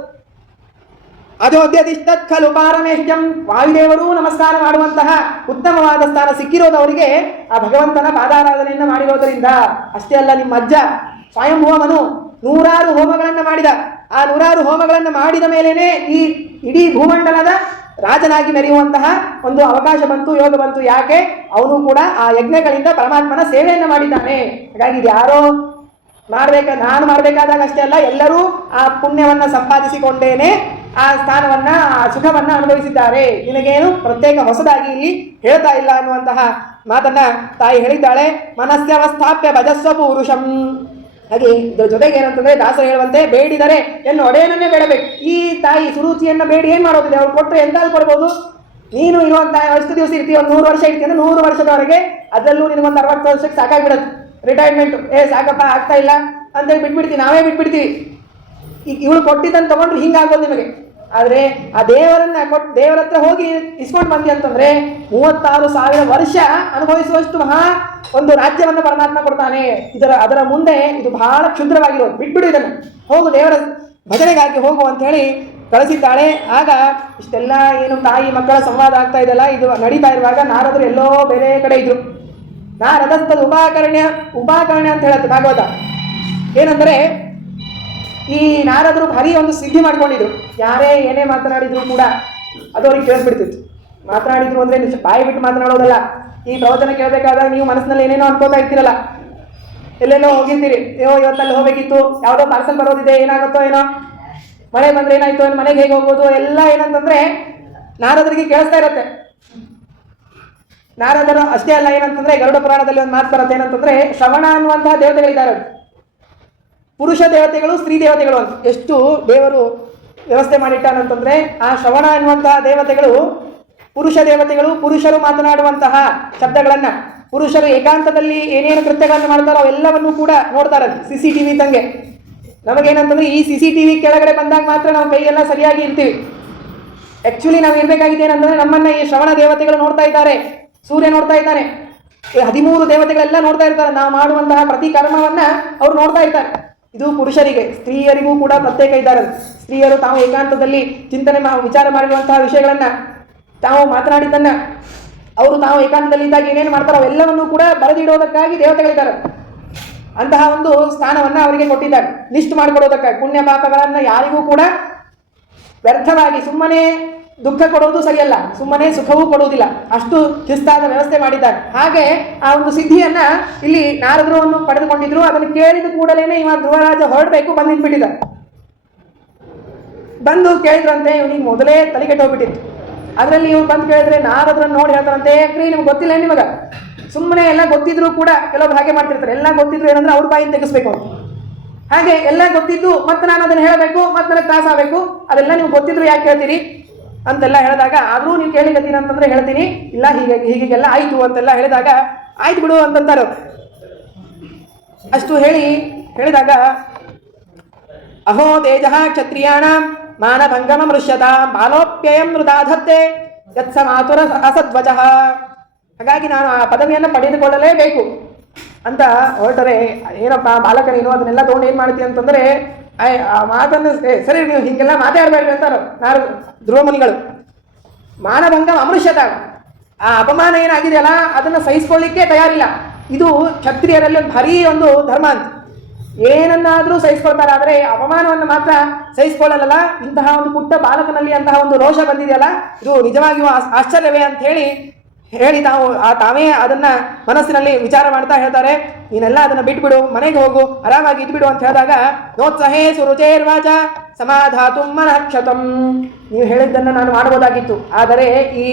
ಅಯೋಧ್ಯದಿಷ್ಟತ್ ಖಲು ಪಾರಮೇಷ್ಟ್ಯಂ, ವಾಯುದೇವರು ನಮಸ್ಕಾರ ಮಾಡುವಂತಹ ಉತ್ತಮವಾದ ಸ್ಥಾನ ಸಿಕ್ಕಿರೋದು ಅವರಿಗೆ ಆ ಭಗವಂತನ ಪಾದಾರಾಧನೆಯನ್ನು ಮಾಡಿರೋದರಿಂದ. ಅಷ್ಟೇ ಅಲ್ಲ, ನಿಮ್ಮ ಅಜ್ಜ ಸ್ವಯಂಭೂವನು 100 ಹೋಮಗಳನ್ನು ಮಾಡಿದ. ಆ 100 ಹೋಮಗಳನ್ನು ಮಾಡಿದ ಮೇಲೇನೆ ಈ ಇಡೀ ಭೂಮಂಡಲದ ರಾಜನಾಗಿ ಮೆರೆಯುವಂತಹ ಒಂದು ಅವಕಾಶ ಬಂತು, ಯೋಗ ಬಂತು. ಯಾಕೆ? ಅವನು ಕೂಡ ಆ ಯಜ್ಞಗಳಿಂದ ಪರಮಾತ್ಮನ ಸೇವೆಯನ್ನು ಮಾಡಿದ್ದಾನೆ. ಹಾಗಾಗಿ ಇದು ಯಾರೋ ನಾನು ಮಾಡಬೇಕಾದಾಗ ಅಷ್ಟೇ ಅಲ್ಲ, ಎಲ್ಲರೂ ಆ ಪುಣ್ಯವನ್ನು ಸಂಪಾದಿಸಿಕೊಂಡೇನೆ ಆ ಸ್ಥಾನವನ್ನ ಆ ಸುಖವನ್ನ ಅನುಭವಿಸಿದ್ದಾರೆ. ನಿನಗೇನು ಪ್ರತ್ಯೇಕ ಹೊಸದಾಗಿ ಇಲ್ಲಿ ಹೇಳ್ತಾ ಇಲ್ಲ ಅನ್ನುವಂತಹ ಮಾತನ್ನ ತಾಯಿ ಹೇಳಿದ್ದಾಳೆ. ಮನಸ್ಸವಸ್ಥಾಪ್ಯ ಭಜಸ್ವ ಪುರುಷಂ. ಹಾಗೆ ಇದರ ಜೊತೆಗೆ ಏನಂತಂದ್ರೆ ದಾಸರು ಹೇಳುವಂತೆ, ಬೇಡಿದರೆ ಎನ್ನು ಒಡೆಯನನ್ನೇ ಬೇಡಬೇಕು. ಈ ತಾಯಿ ಸುರುಚಿಯನ್ನ ಬೇಡಿ ಏನ್ ಮಾಡೋದಿಲ್ಲ, ಅವ್ರು ಕೊಟ್ಟರೆ ಎಂತಾದ್ರು ಕೊಡ್ಬೋದು. ನೀನು ಇರುವಂತಹ ಎಷ್ಟು ದಿವಸ ಇರ್ತೀವಿ, ಒಂದು 100 ವರ್ಷ ಇರ್ತೀವಿ ಅಂದ್ರೆ 100 ವರ್ಷದವರೆಗೆ, ಅದರಲ್ಲೂ ನಿನಗೊಂದು 60 ವರ್ಷಕ್ಕೆ ಸಾಕಾಗ್ಬಿಡುತ್ತೆ ರಿಟೈರ್ಮೆಂಟ್. ಸಾಕಪ್ಪ ಆಗ್ತಾ ಇಲ್ಲ ಅಂತೇಳಿ ಬಿಟ್ಬಿಡ್ತೀವಿ, ನಾವೇ ಬಿಟ್ಬಿಡ್ತೀವಿ. ಈಗ ಇವಳು ಕೊಟ್ಟಿದ್ದನ್ನು ತಗೊಂಡ್ರೆ ಹಿಂಗಾಗೋದು ನಿಮಗೆ. ಆದರೆ ಆ ದೇವರ ಹತ್ರ ಹೋಗಿ ಇಸ್ಕೊಂಡು ಬಂದಿ ಅಂತಂದ್ರೆ 36,000 ವರ್ಷ ಅನುಭವಿಸುವಷ್ಟು ಮಹಾ ಒಂದು ರಾಜ್ಯವನ್ನು ಪರಮಾತ್ಮ ಕೊಡ್ತಾನೆ. ಅದರ ಮುಂದೆ ಇದು ಬಹಳ ಕ್ಷುದ್ರವಾಗಿರೋದು, ಬಿಟ್ಬಿಡು ಇದನ್ನು, ಹೋಗು ದೇವರ ಭಜನೆಗಾಗಿ ಹೋಗು ಅಂತ ಹೇಳಿ ಕಳಿಸಿದ್ದಾಳೆ. ಆಗ ಇಷ್ಟೆಲ್ಲ ಏನು ತಾಯಿ ಮಕ್ಕಳ ಸಂವಾದ ಆಗ್ತಾ ಇದೆಯಲ್ಲ, ಇದು ನಡೀತಾ ಇರುವಾಗ ನಾರದರು ಎಲ್ಲೋ ಬೇರೆ ಕಡೆ ಇದ್ರು. ನಾರದಸ್ತದ ಉಪಾಕರ್ಣ್ಯ ಅಂತ ಹೇಳುತ್ತೆ ಭಾಗವತ. ಏನಂದ್ರೆ ಈ ನಾರದರು ಭಾರಿ ಒಂದು ಸಿದ್ಧಿ ಮಾಡ್ಕೊಂಡಿದ್ರು. ಯಾರೇ ಏನೇ ಮಾತನಾಡಿದ್ರು ಕೂಡ ಅದು ಅವ್ರಿಗೆ ಕೇಳಿಸ್ಬಿಡ್ತಿತ್ತು. ಮಾತನಾಡಿದ್ರು ಅಂದ್ರೆ ಬಾಯಿ ಬಿಟ್ಟು ಮಾತನಾಡೋದಲ್ಲ. ಈ ಪ್ರವಚನ ಕೇಳಬೇಕಾದಾಗ ನೀವು ಮನಸ್ಸಿನಲ್ಲಿ ಏನೇನೋ ಅನ್ಕೋತಾ ಇರ್ತೀರಲ್ಲ, ಎಲ್ಲೆಲ್ಲೋ ಹೋಗಿರ್ತೀರಿ, ಇವತ್ತಲ್ಲಿ ಹೋಗ್ಬೇಕಿತ್ತು, ಯಾವುದೋ ಪಾರ್ಸಲ್ ಬರೋದಿದೆ, ಏನಾಗುತ್ತೋ ಏನೋ, ಮಳೆ ಬಂದ್ರೆ ಏನಾಯ್ತು, ಮನೆಗೆ ಹೇಗೆ ಹೋಗ್ಬೋದು, ಎಲ್ಲ ಏನಂತಂದ್ರೆ ನಾರದರಿಗೆ ಕೇಳಿಸ್ತಾ ಇರತ್ತೆ. ನಾರದರು ಅಷ್ಟೇ ಅಲ್ಲ, ಏನಂತಂದ್ರೆ ಗರುಡ ಪುರಾಣದಲ್ಲಿ ಒಂದು ಮಾತು ಬರುತ್ತೆ. ಏನಂತಂದ್ರೆ ಶ್ರವಣ ಅನ್ನುವಂತಹ ದೇವತೆಗಳಿದ್ದಾರೆ, ಪುರುಷ ದೇವತೆಗಳು ಸ್ತ್ರೀ ದೇವತೆಗಳು ಅಂತ ಎಷ್ಟು ದೇವರು ವ್ಯವಸ್ಥೆ ಮಾಡಿಟ್ಟಾನಂತಂದ್ರೆ, ಆ ಶ್ರವಣ ಎನ್ನುವಂತಹ ದೇವತೆಗಳು ಪುರುಷ ದೇವತೆಗಳು. ಪುರುಷರು ಮಾತನಾಡುವಂತಹ ಶಬ್ದಗಳನ್ನ, ಪುರುಷರು ಏಕಾಂತದಲ್ಲಿ ಏನೇನು ಕೃತ್ಯಗಳನ್ನು ಮಾಡ್ತಾರೋ ಅವೆಲ್ಲವನ್ನೂ ಕೂಡ ನೋಡ್ತಾರೆ. CCTV ತಂಗೆ ನಮಗೇನಂತಂದ್ರೆ ಈ CCTV ಕೆಳಗಡೆ ಬಂದಾಗ ಮಾತ್ರ ನಾವು ಕೈಯೆಲ್ಲ ಸರಿಯಾಗಿ ಇರ್ತೀವಿ. ಆಕ್ಚುಲಿ ನಾವು ಇರ್ಬೇಕಾಗಿದೆ ಏನಂತಂದ್ರೆ ನಮ್ಮನ್ನ ಈ ಶ್ರವಣ ದೇವತೆಗಳು ನೋಡ್ತಾ ಇದ್ದಾರೆ, ಸೂರ್ಯ ನೋಡ್ತಾ ಇದ್ದಾನೆ, 13 ದೇವತೆಗಳೆಲ್ಲ ನೋಡ್ತಾ ಇರ್ತಾರೆ. ನಾವು ಮಾಡುವಂತಹ ಪ್ರತಿ ಕರ್ಮವನ್ನ ಅವ್ರು ನೋಡ್ತಾ ಇರ್ತಾರೆ. ಇದು ಪುರುಷರಿಗೆ. ಸ್ತ್ರೀಯರಿಗೂ ಕೂಡ ಪ್ರತ್ಯೇಕ ಇದ್ದಾರೆ. ಸ್ತ್ರೀಯರು ತಾವು ಏಕಾಂತದಲ್ಲಿ ಚಿಂತನೆ ವಿಚಾರ ಮಾಡಿರುವಂತಹ ವಿಷಯಗಳನ್ನ, ತಾವು ಮಾತನಾಡಿದ್ದನ್ನ ಅವರು ತಾವು ಏಕಾಂತದಲ್ಲಿ ಇದ್ದಾಗ ಏನೇನು ಮಾಡ್ತಾರೋ ಅವೆಲ್ಲವನ್ನೂ ಕೂಡ ಬರೆದಿಡೋದಕ್ಕಾಗಿ ದೇವತೆಗಳಿದ್ದಾರೆ. ಅಂತಹ ಒಂದು ಸ್ಥಾನವನ್ನ ಅವರಿಗೆ ಕೊಟ್ಟಿದ್ದಾರೆ, ಲಿಸ್ಟ್ ಮಾಡಿಕೊಡೋದಕ್ಕಾಗಿ. ಪುಣ್ಯ ಪಾಪಗಳನ್ನ ಯಾರಿಗೂ ಕೂಡ ವ್ಯರ್ಥವಾಗಿ ಸುಮ್ಮನೆ ದುಃಖ ಕೊಡೋದು ಸರಿಯಲ್ಲ, ಸುಮ್ಮನೆ ಸುಖವೂ ಕೊಡುವುದಿಲ್ಲ, ಅಷ್ಟು ಶಿಸ್ತಾದ ವ್ಯವಸ್ಥೆ ಮಾಡಿದ್ದಾರೆ. ಹಾಗೆ ಆ ಒಂದು ಸಿದ್ಧಿಯನ್ನ ಇಲ್ಲಿ ನಾರದರನ್ನು ಪಡೆದುಕೊಂಡಿದ್ರು. ಅದನ್ನು ಕೇಳಿದ ಕೂಡಲೇನೆ ಇವ ಧ್ರುವರಾಜ ಹೊರಡಬೇಕು, ಬಂದು ನಿಂತ್ಬಿಟ್ಟಿದ್ದ. ಬಂದು ಕೇಳಿದ್ರಂತೆ, ಇವನಿಗೆ ಮೊದಲೇ ತಲೆಗೆಟ್ಟು ಹೋಗ್ಬಿಟ್ಟಿತ್ತು. ಅದರಲ್ಲಿ ಇವ್ರು ಬಂದು ಕೇಳಿದ್ರೆ ನಾರದ್ರನ್ನು ನೋಡಿ ಹೇಳ್ತಾರಂತೆ, ಯಾಕ್ರಿ ನಿಮ್ಗೆ ಗೊತ್ತಿಲ್ಲ ನಿಮಗ? ಸುಮ್ಮನೆ ಎಲ್ಲ ಗೊತ್ತಿದ್ರು ಕೂಡ ಕೆಲವೊಬ್ರು ಹಾಗೆ ಮಾಡ್ತಿರ್ತಾರೆ. ಎಲ್ಲ ಗೊತ್ತಿದ್ರು ಏನಂದ್ರೆ ಅವ್ರ ಬಾಯಿನ ತೆಗಿಸ್ಬೇಕು ಅಂತ. ಹಾಗೆ ಎಲ್ಲ ಗೊತ್ತಿದ್ದು ಮತ್ತೆ ನಾನು ಅದನ್ನು ಹೇಳಬೇಕು, ಮತ್ತೆ ನನಗೆ ತ್ರಾಸ ಆಗಬೇಕು, ಅದೆಲ್ಲ ನೀವು ಗೊತ್ತಿದ್ರು ಯಾಕೆ ಹೇಳ್ತೀರಿ ಅಂತೆಲ್ಲ ಹೇಳಿದಾಗ, ಆದರೂ ನೀವು ಕೇಳಿಗತ್ತೀನಿ ಅಂತಂದ್ರೆ ಹೇಳ್ತೀನಿ, ಇಲ್ಲ ಹೀಗೆಲ್ಲ ಆಯಿತು ಅಂತೆಲ್ಲ ಹೇಳಿದಾಗ ಆಯ್ತು ಬಿಡು ಅಂತಂತಾರೆ. ಅಷ್ಟು ಹೇಳಿದಾಗ ಅಹೋ ತೇಜಃ ಕ್ಷತ್ರಿಯಾಣ ಮಾನಭಂಗಮ ಮೃಷ್ಯತ ಬಾಲೋಪ್ಯಯಂ ಮೃದಾಧತ್ತೆ ಯತ್ಸ ಮಾತುರ ಅಸದ್ವಜಃ. ಹಾಗಾಗಿ ನಾನು ಆ ಪದವಿಯನ್ನು ಪಡೆದುಕೊಳ್ಳಲೇಬೇಕು ಅಂತ ಹೊರಟರೆ, ಏನಪ್ಪ ಬಾಲಕ ನೀನು ಅದನ್ನೆಲ್ಲ ತೊಗೊಂಡು ಏನು ಮಾಡ್ತೀವಿ ಅಂತಂದರೆ ಆ ಮಾತನ್ನು ಸರಿ ನೀವು ಹೀಗೆಲ್ಲ ಮಾತಾಡಬೇಡ್ರಿ ಅಂತಾರೋ ಧ್ರುವ ಮುನಿಗಳು. ಮಾನಭಂಗಂ ಅಮೃಷ್ಯತ, ಆ ಅಪಮಾನ ಏನಾಗಿದೆಯಲ್ಲ ಅದನ್ನು ಸಹಿಸ್ಕೊಳ್ಳಿಕ್ಕೆ ತಯಾರಿಲ್ಲ. ಇದು ಕ್ಷತ್ರಿಯರಲ್ಲಿ ಒಂದು ಭಾರೀ ಒಂದು ಧರ್ಮ ಅಂತ. ಏನನ್ನಾದರೂ ಸಹಿಸ್ಕೊಳ್ತಾರೆ, ಆದರೆ ಅಪಮಾನವನ್ನು ಮಾತ್ರ ಸಹಿಸ್ಕೊಳ್ಳಲ್ಲ. ಇಂತಹ ಒಂದು ಪುಟ್ಟ ಬಾಲಕನಲ್ಲಿ ಅಂತಹ ಒಂದು ರೋಷ ಬಂದಿದೆಯಲ್ಲ, ಇದು ನಿಜವಾಗಿಯೂ ಆಶ್ಚರ್ಯವೇ ಅಂತ ಹೇಳಿ ತಾವೇ ಅದನ್ನ ಮನಸ್ಸಿನಲ್ಲಿ ವಿಚಾರ ಮಾಡ್ತಾ ಹೇಳ್ತಾರೆ, ನೀನೆಲ್ಲ ಅದನ್ನು ಬಿಟ್ಬಿಡು, ಮನೆಗೆ ಹೋಗು, ಆರಾಮಾಗಿ ಇದ್ಬಿಡು ಅಂತ ಹೇಳಿದಾಗ ನೋತ್ಸಹೇ ಸುರುಚೇರ್ವಾಚ ಸಮಾಧಾತು ಮನಃಕ್ಷತಂ. ನೀವು ಹೇಳಿದ್ದನ್ನು ನಾನು ಮಾಡಬಹುದಾಗಿತ್ತು, ಆದರೆ ಈ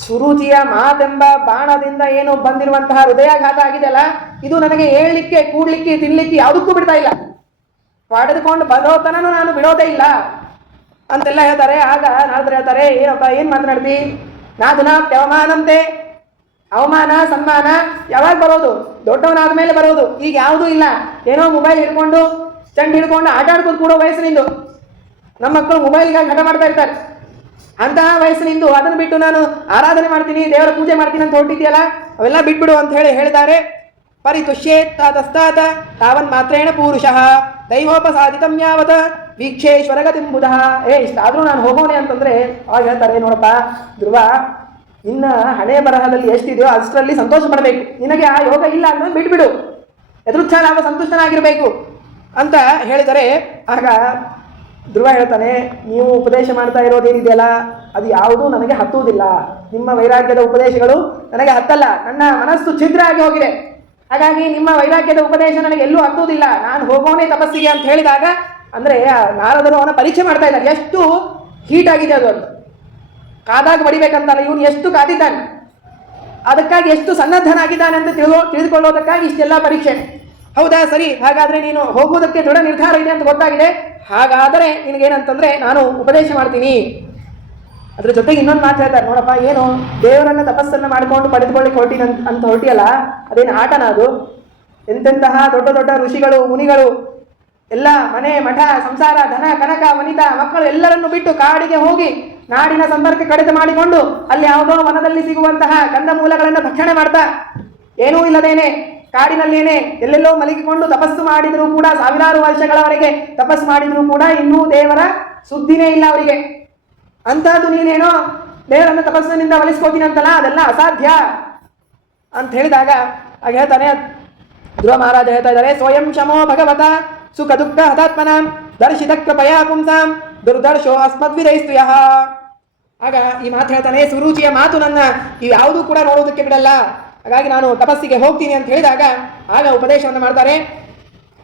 ಸುರುಚಿಯ ಮಾತೆಂಬ ಬಾಣದಿಂದ ಏನು ಬಂದಿರುವಂತಹ ಹೃದಯಾಘಾತ ಆಗಿದೆಯಲ್ಲ, ಇದು ನನಗೆ ಹೇಳಲಿಕ್ಕೆ, ಕೂಡ್ಲಿಕ್ಕೆ, ತಿನ್ಲಿಕ್ಕೆ ಯಾವುದಕ್ಕೂ ಬಿಡ್ತಾ ಇಲ್ಲ. ಪಡೆದುಕೊಂಡು ಬರೋತನೂ ನಾನು ಬಿಡೋದೇ ಇಲ್ಲ ಅಂತೆಲ್ಲ ಹೇಳ್ತಾರೆ. ಆಗ ನಾರದರು ಹೇಳ್ತಾರೆ, ಏನಪ್ಪ ಏನು ಮಾತನಾಡ್ತಿ, ನಾಧುನಾಪ್ಯವಮಾನಂತೆ, ಅವಮಾನ ಸನ್ಮಾನ ಯಾವಾಗ ಬರೋದು? ದೊಡ್ಡವನಾದ ಮೇಲೆ ಬರೋದು. ಈಗ ಯಾವುದೂ ಇಲ್ಲ. ಏನೋ ಮೊಬೈಲ್ ಹಿಡ್ಕೊಂಡು ಚಂಡ್ ಹಿಡ್ಕೊಂಡು ಆಟ ಆಡ್ಕೊಂಡು ಕೂಡೋ ವಯಸ್ಸಿನಿಂದು. ನಮ್ಮ ಮಕ್ಕಳು ಮೊಬೈಲ್ಗಾಗಿ ಹಠ ಮಾಡ್ತಾ ಇರ್ತಾರೆ. ಅಂತಹ ವಯಸ್ಸಿನಿಂದು ಅದನ್ನು ಬಿಟ್ಟು ನಾನು ಆರಾಧನೆ ಮಾಡ್ತೀನಿ, ದೇವರ ಪೂಜೆ ಮಾಡ್ತೀನಿ ಅಂತ ಹೊರಟಿದೆಯಲ್ಲ, ಅವೆಲ್ಲ ಬಿಟ್ಬಿಡು ಅಂತ ಹೇಳಿದ್ದಾರೆ. ಪರಿತುಷ್ಯೇತ್ತಾತಸ್ತಾತ ತಾವನ್ ಮಾತ್ರೇಣ ಪೂರುಷಃ ದೈವೋಪಸಾದಿತಂ ಯಾವತ ವೀಕ್ಷೇಶ್ವರಗತಿಂಬುಧಃ. ಇಷ್ಟಾದರೂ ನಾನು ಹೋಗೋನೆ ಅಂತಂದರೆ ಅವಾಗ ಹೇಳ್ತಾರೆ, ನೋಡಪ್ಪ ಧ್ರುವ, ನಿನ್ನ ಹಣೆ ಬರಹದಲ್ಲಿ ಎಷ್ಟಿದೆಯೋ ಅಷ್ಟರಲ್ಲಿ ಸಂತೋಷ ಪಡಬೇಕು. ನಿನಗೆ ಆ ಯೋಗ ಇಲ್ಲ ಅಂದರೆ ಬಿಟ್ಬಿಡು, ಎದುರುಚ್ಛಾನಾಗ ಸಂತುಷ್ಟನಾಗಿರಬೇಕು ಅಂತ ಹೇಳಿದರೆ, ಆಗ ಧ್ರುವ ಹೇಳ್ತಾನೆ, ನೀವು ಉಪದೇಶ ಮಾಡ್ತಾ ಇರೋದೇನಿದೆಯಲ್ಲ ಅದು ಯಾವುದೂ ನನಗೆ ಹತ್ತುವುದಿಲ್ಲ. ನಿಮ್ಮ ವೈರಾಗ್ಯದ ಉಪದೇಶಗಳು ನನಗೆ ಹತ್ತಲ್ಲ. ನನ್ನ ಮನಸ್ಸು ಛಿದ್ರ ಆಗಿ ಹೋಗಿದೆ. ಹಾಗಾಗಿ ನಿಮ್ಮ ವೈರಾಗ್ಯದ ಉಪದೇಶ ನನಗೆ ಎಲ್ಲೂ ಹತ್ತುವುದಿಲ್ಲ. ನಾನು ಹೋಗೋನೇ ತಪಸ್ಸಿಗೆ ಅಂತ ಹೇಳಿದಾಗ, ಅಂದರೆ ನಾರದರು ಅವನ ಪರೀಕ್ಷೆ ಮಾಡ್ತಾ ಇದ್ದಾರೆ, ಎಷ್ಟು ಹೀಟ್ ಆಗಿದೆ ಅದು ಅಂತ. ಕಾದಾಗ ಬಡಿಬೇಕಂತಲ್ಲ, ಇವನು ಎಷ್ಟು ಕಾದಿದ್ದಾನೆ, ಅದಕ್ಕಾಗಿ ಎಷ್ಟು ಸನ್ನದ್ಧನಾಗಿದ್ದಾನೆ ಅಂತ ತಿಳಿದುಕೊಳ್ಳೋದಕ್ಕಾಗಿ ಇಷ್ಟೆಲ್ಲ ಪರೀಕ್ಷೆ. ಹೌದಾ, ಸರಿ, ಹಾಗಾದರೆ ನೀನು ಹೋಗುವುದಕ್ಕೆ ದೃಢ ನಿರ್ಧಾರ ಇದೆ ಅಂತ ಗೊತ್ತಾಗಿದೆ. ಹಾಗಾದರೆ ನಿನಗೇನಂತಂದರೆ ನಾನು ಉಪದೇಶ ಮಾಡ್ತೀನಿ. ಅದ್ರ ಜೊತೆಗೆ ಇನ್ನೊಂದು ಮಾತು ಹೇಳ್ತಾರೆ, ನೋಡಪ್ಪ, ಏನು ದೇವರನ್ನ ತಪಸ್ಸನ್ನು ಮಾಡಿಕೊಂಡು ಪಡೆದುಕೊಳ್ಳಿಕ್ಕೆ ಹೊರಟಿಯಲ್ಲ, ಅದೇನು ಆಟನ ಅದು? ಎಂತೆಂತಹ ದೊಡ್ಡ ದೊಡ್ಡ ಋಷಿಗಳು, ಮುನಿಗಳು ಎಲ್ಲ ಮನೆ ಮಠ ಸಂಸಾರ ಧನ ಕನಕ ವನಿತಾ ಮಕ್ಕಳು ಎಲ್ಲರನ್ನು ಬಿಟ್ಟು ಕಾಡಿಗೆ ಹೋಗಿ ನಾಡಿನ ಸಂಪರ್ಕ ಕಡಿತ ಮಾಡಿಕೊಂಡು ಅಲ್ಲಿ ಯಾವುದೋ ವನದಲ್ಲಿ ಸಿಗುವಂತಹ ಕಂದಮೂಲಗಳನ್ನು ಭಕ್ಷಣೆ ಮಾಡ್ತಾ ಏನೂ ಇಲ್ಲದೇನೆ ಕಾಡಿನಲ್ಲೇನೆ ಎಲ್ಲೆಲ್ಲೋ ಮಲಗಿಕೊಂಡು ತಪಸ್ಸು ಮಾಡಿದರೂ ಕೂಡ, ಸಾವಿರಾರು ವರ್ಷಗಳವರೆಗೆ ತಪಸ್ಸು ಮಾಡಿದರೂ ಕೂಡ ಇನ್ನೂ ದೇವರ ಸುದ್ದಿನೇ ಇಲ್ಲ ಅವರಿಗೆ. ಅಂಥದ್ದು ನೀನೇನೋ ದೇವರನ್ನು ತಪಸ್ಸಿನಿಂದ ಒಲಿಸ್ಕೋತೀನಿ ಅಂತಲ್ಲ, ಅದೆಲ್ಲ ಅಸಾಧ್ಯ ಅಂತ ಹೇಳಿದಾಗ ಆಗ ಹೇಳ್ತಾನೆ ಧ್ರುವ ಮಹಾರಾಜ ಹೇಳ್ತಾ ಇದ್ದಾರೆ, ಸ್ವಯಂ ಶಮೋ ಭಗವತ ಸುಖ ದುಃಖ ಹತಾತ್ಮನಾಂ ದರ್ಶಿತ ಕೃಪಯಾ ಪುಂಸಾಂ ದುರ್ದರ್ಶೋ ಅಸ್ಮದ್ವಿದೈಸ್ತು ಯಃ. ಆಗ ಈ ಮಾತು ಹೇಳ್ತಾನೆ, ಸುರುಚಿಯ ಮಾತು ನನ್ನ ಇವು ಯಾವುದೂ ಕೂಡ ನೋಡುವುದಕ್ಕೆ ಬಿಡಲ್ಲ, ಹಾಗಾಗಿ ನಾನು ತಪಸ್ಸಿಗೆ ಹೋಗ್ತೀನಿ ಅಂತ ಹೇಳಿದಾಗ ಆಗ ಉಪದೇಶವನ್ನು ಮಾಡ್ತಾರೆ.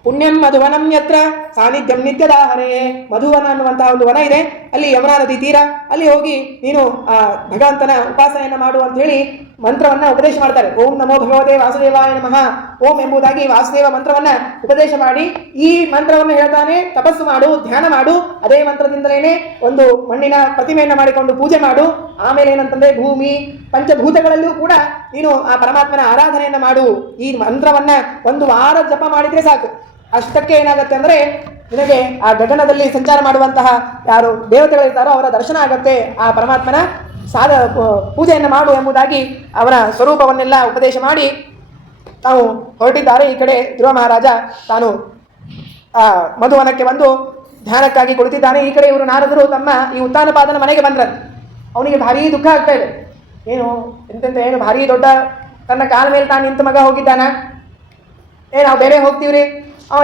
ಪುಣ್ಯಂ ಮಧುವನಂ ಯತ್ರ ಸಾನ್ನಿಧ್ಯಂ ನಿತ್ಯದಾಹರೇ. ಮಧುವನ ಅನ್ನುವಂತಹ ಒಂದು ವನ ಇದೆ, ಅಲ್ಲಿ ಯಮುನಾ ನದಿ ತೀರ, ಅಲ್ಲಿ ಹೋಗಿ ನೀನು ಆ ಭಗವಂತನ ಉಪಾಸನೆಯನ್ನು ಮಾಡು ಅಂತ ಹೇಳಿ ಮಂತ್ರವನ್ನ ಉಪದೇಶ ಮಾಡ್ತಾರೆ. ಓಂ ನಮೋ ಭಗವತೆ ವಾಸುದೇವಾಯ ನಮಃ ಓಂ ಎಂಬುದಾಗಿ ವಾಸುದೇವ ಮಂತ್ರವನ್ನ ಉಪದೇಶ ಮಾಡಿ, ಈ ಮಂತ್ರವನ್ನು ಹೇಳ್ತಾನೆ, ತಪಸ್ಸು ಮಾಡು, ಧ್ಯಾನ ಮಾಡು, ಅದೇ ಮಂತ್ರದಿಂದಲೇ ಒಂದು ಮಣ್ಣಿನ ಪ್ರತಿಮೆಯನ್ನು ಮಾಡಿಕೊಂಡು ಪೂಜೆ ಮಾಡು. ಆಮೇಲೆ ಏನಂತಂದ್ರೆ ಭೂಮಿ ಪಂಚಭೂತಗಳಲ್ಲೂ ಕೂಡ ನೀನು ಆ ಪರಮಾತ್ಮನ ಆರಾಧನೆಯನ್ನು ಮಾಡು. ಈ ಮಂತ್ರವನ್ನ ಒಂದು ವಾರ ಜಪ ಮಾಡಿದ್ರೆ ಸಾಕು. ಅಷ್ಟಕ್ಕೆ ಏನಾಗುತ್ತೆ ಅಂದರೆ ನಿನಗೆ ಆ ಗಗನದಲ್ಲಿ ಸಂಚಾರ ಮಾಡುವಂತಹ ಯಾರು ದೇವತೆಗಳಿರ್ತಾರೋ ಅವರ ದರ್ಶನ ಆಗತ್ತೆ. ಆ ಪರಮಾತ್ಮನ ಪೂಜೆಯನ್ನು ಮಾಡು ಎಂಬುದಾಗಿ ಅವರ ಸ್ವರೂಪವನ್ನೆಲ್ಲ ಉಪದೇಶ ಮಾಡಿ ತಾವು ಹೊರಟಿದ್ದಾರೆ. ಈ ಕಡೆ ಧ್ರುವ ಮಹಾರಾಜ ತಾನು ಆ ಮಧುವನಕ್ಕೆ ಬಂದು ಧ್ಯಾನಕ್ಕಾಗಿ ಕುಳಿತಿದ್ದಾನೆ. ಈ ಕಡೆ ಇವರು ನಾರದರು ತಮ್ಮ ಈ ಉತ್ತಾನಪಾದನ ಮನೆಗೆ ಬಂದ್ರಂತೆ. ಅವನಿಗೆ ಭಾರೀ ದುಃಖ ಆಗ್ತಾ ಇದೆ. ಏನು ಭಾರೀ ದೊಡ್ಡ ತನ್ನ ಕಾಲ ಮೇಲೆ ತಾನು ನಿಂತ ಮಗ ಹೋಗಿದ್ದಾನ, ನಾವು ಬೇರೆ ಹೋಗ್ತೀವ್ರಿ,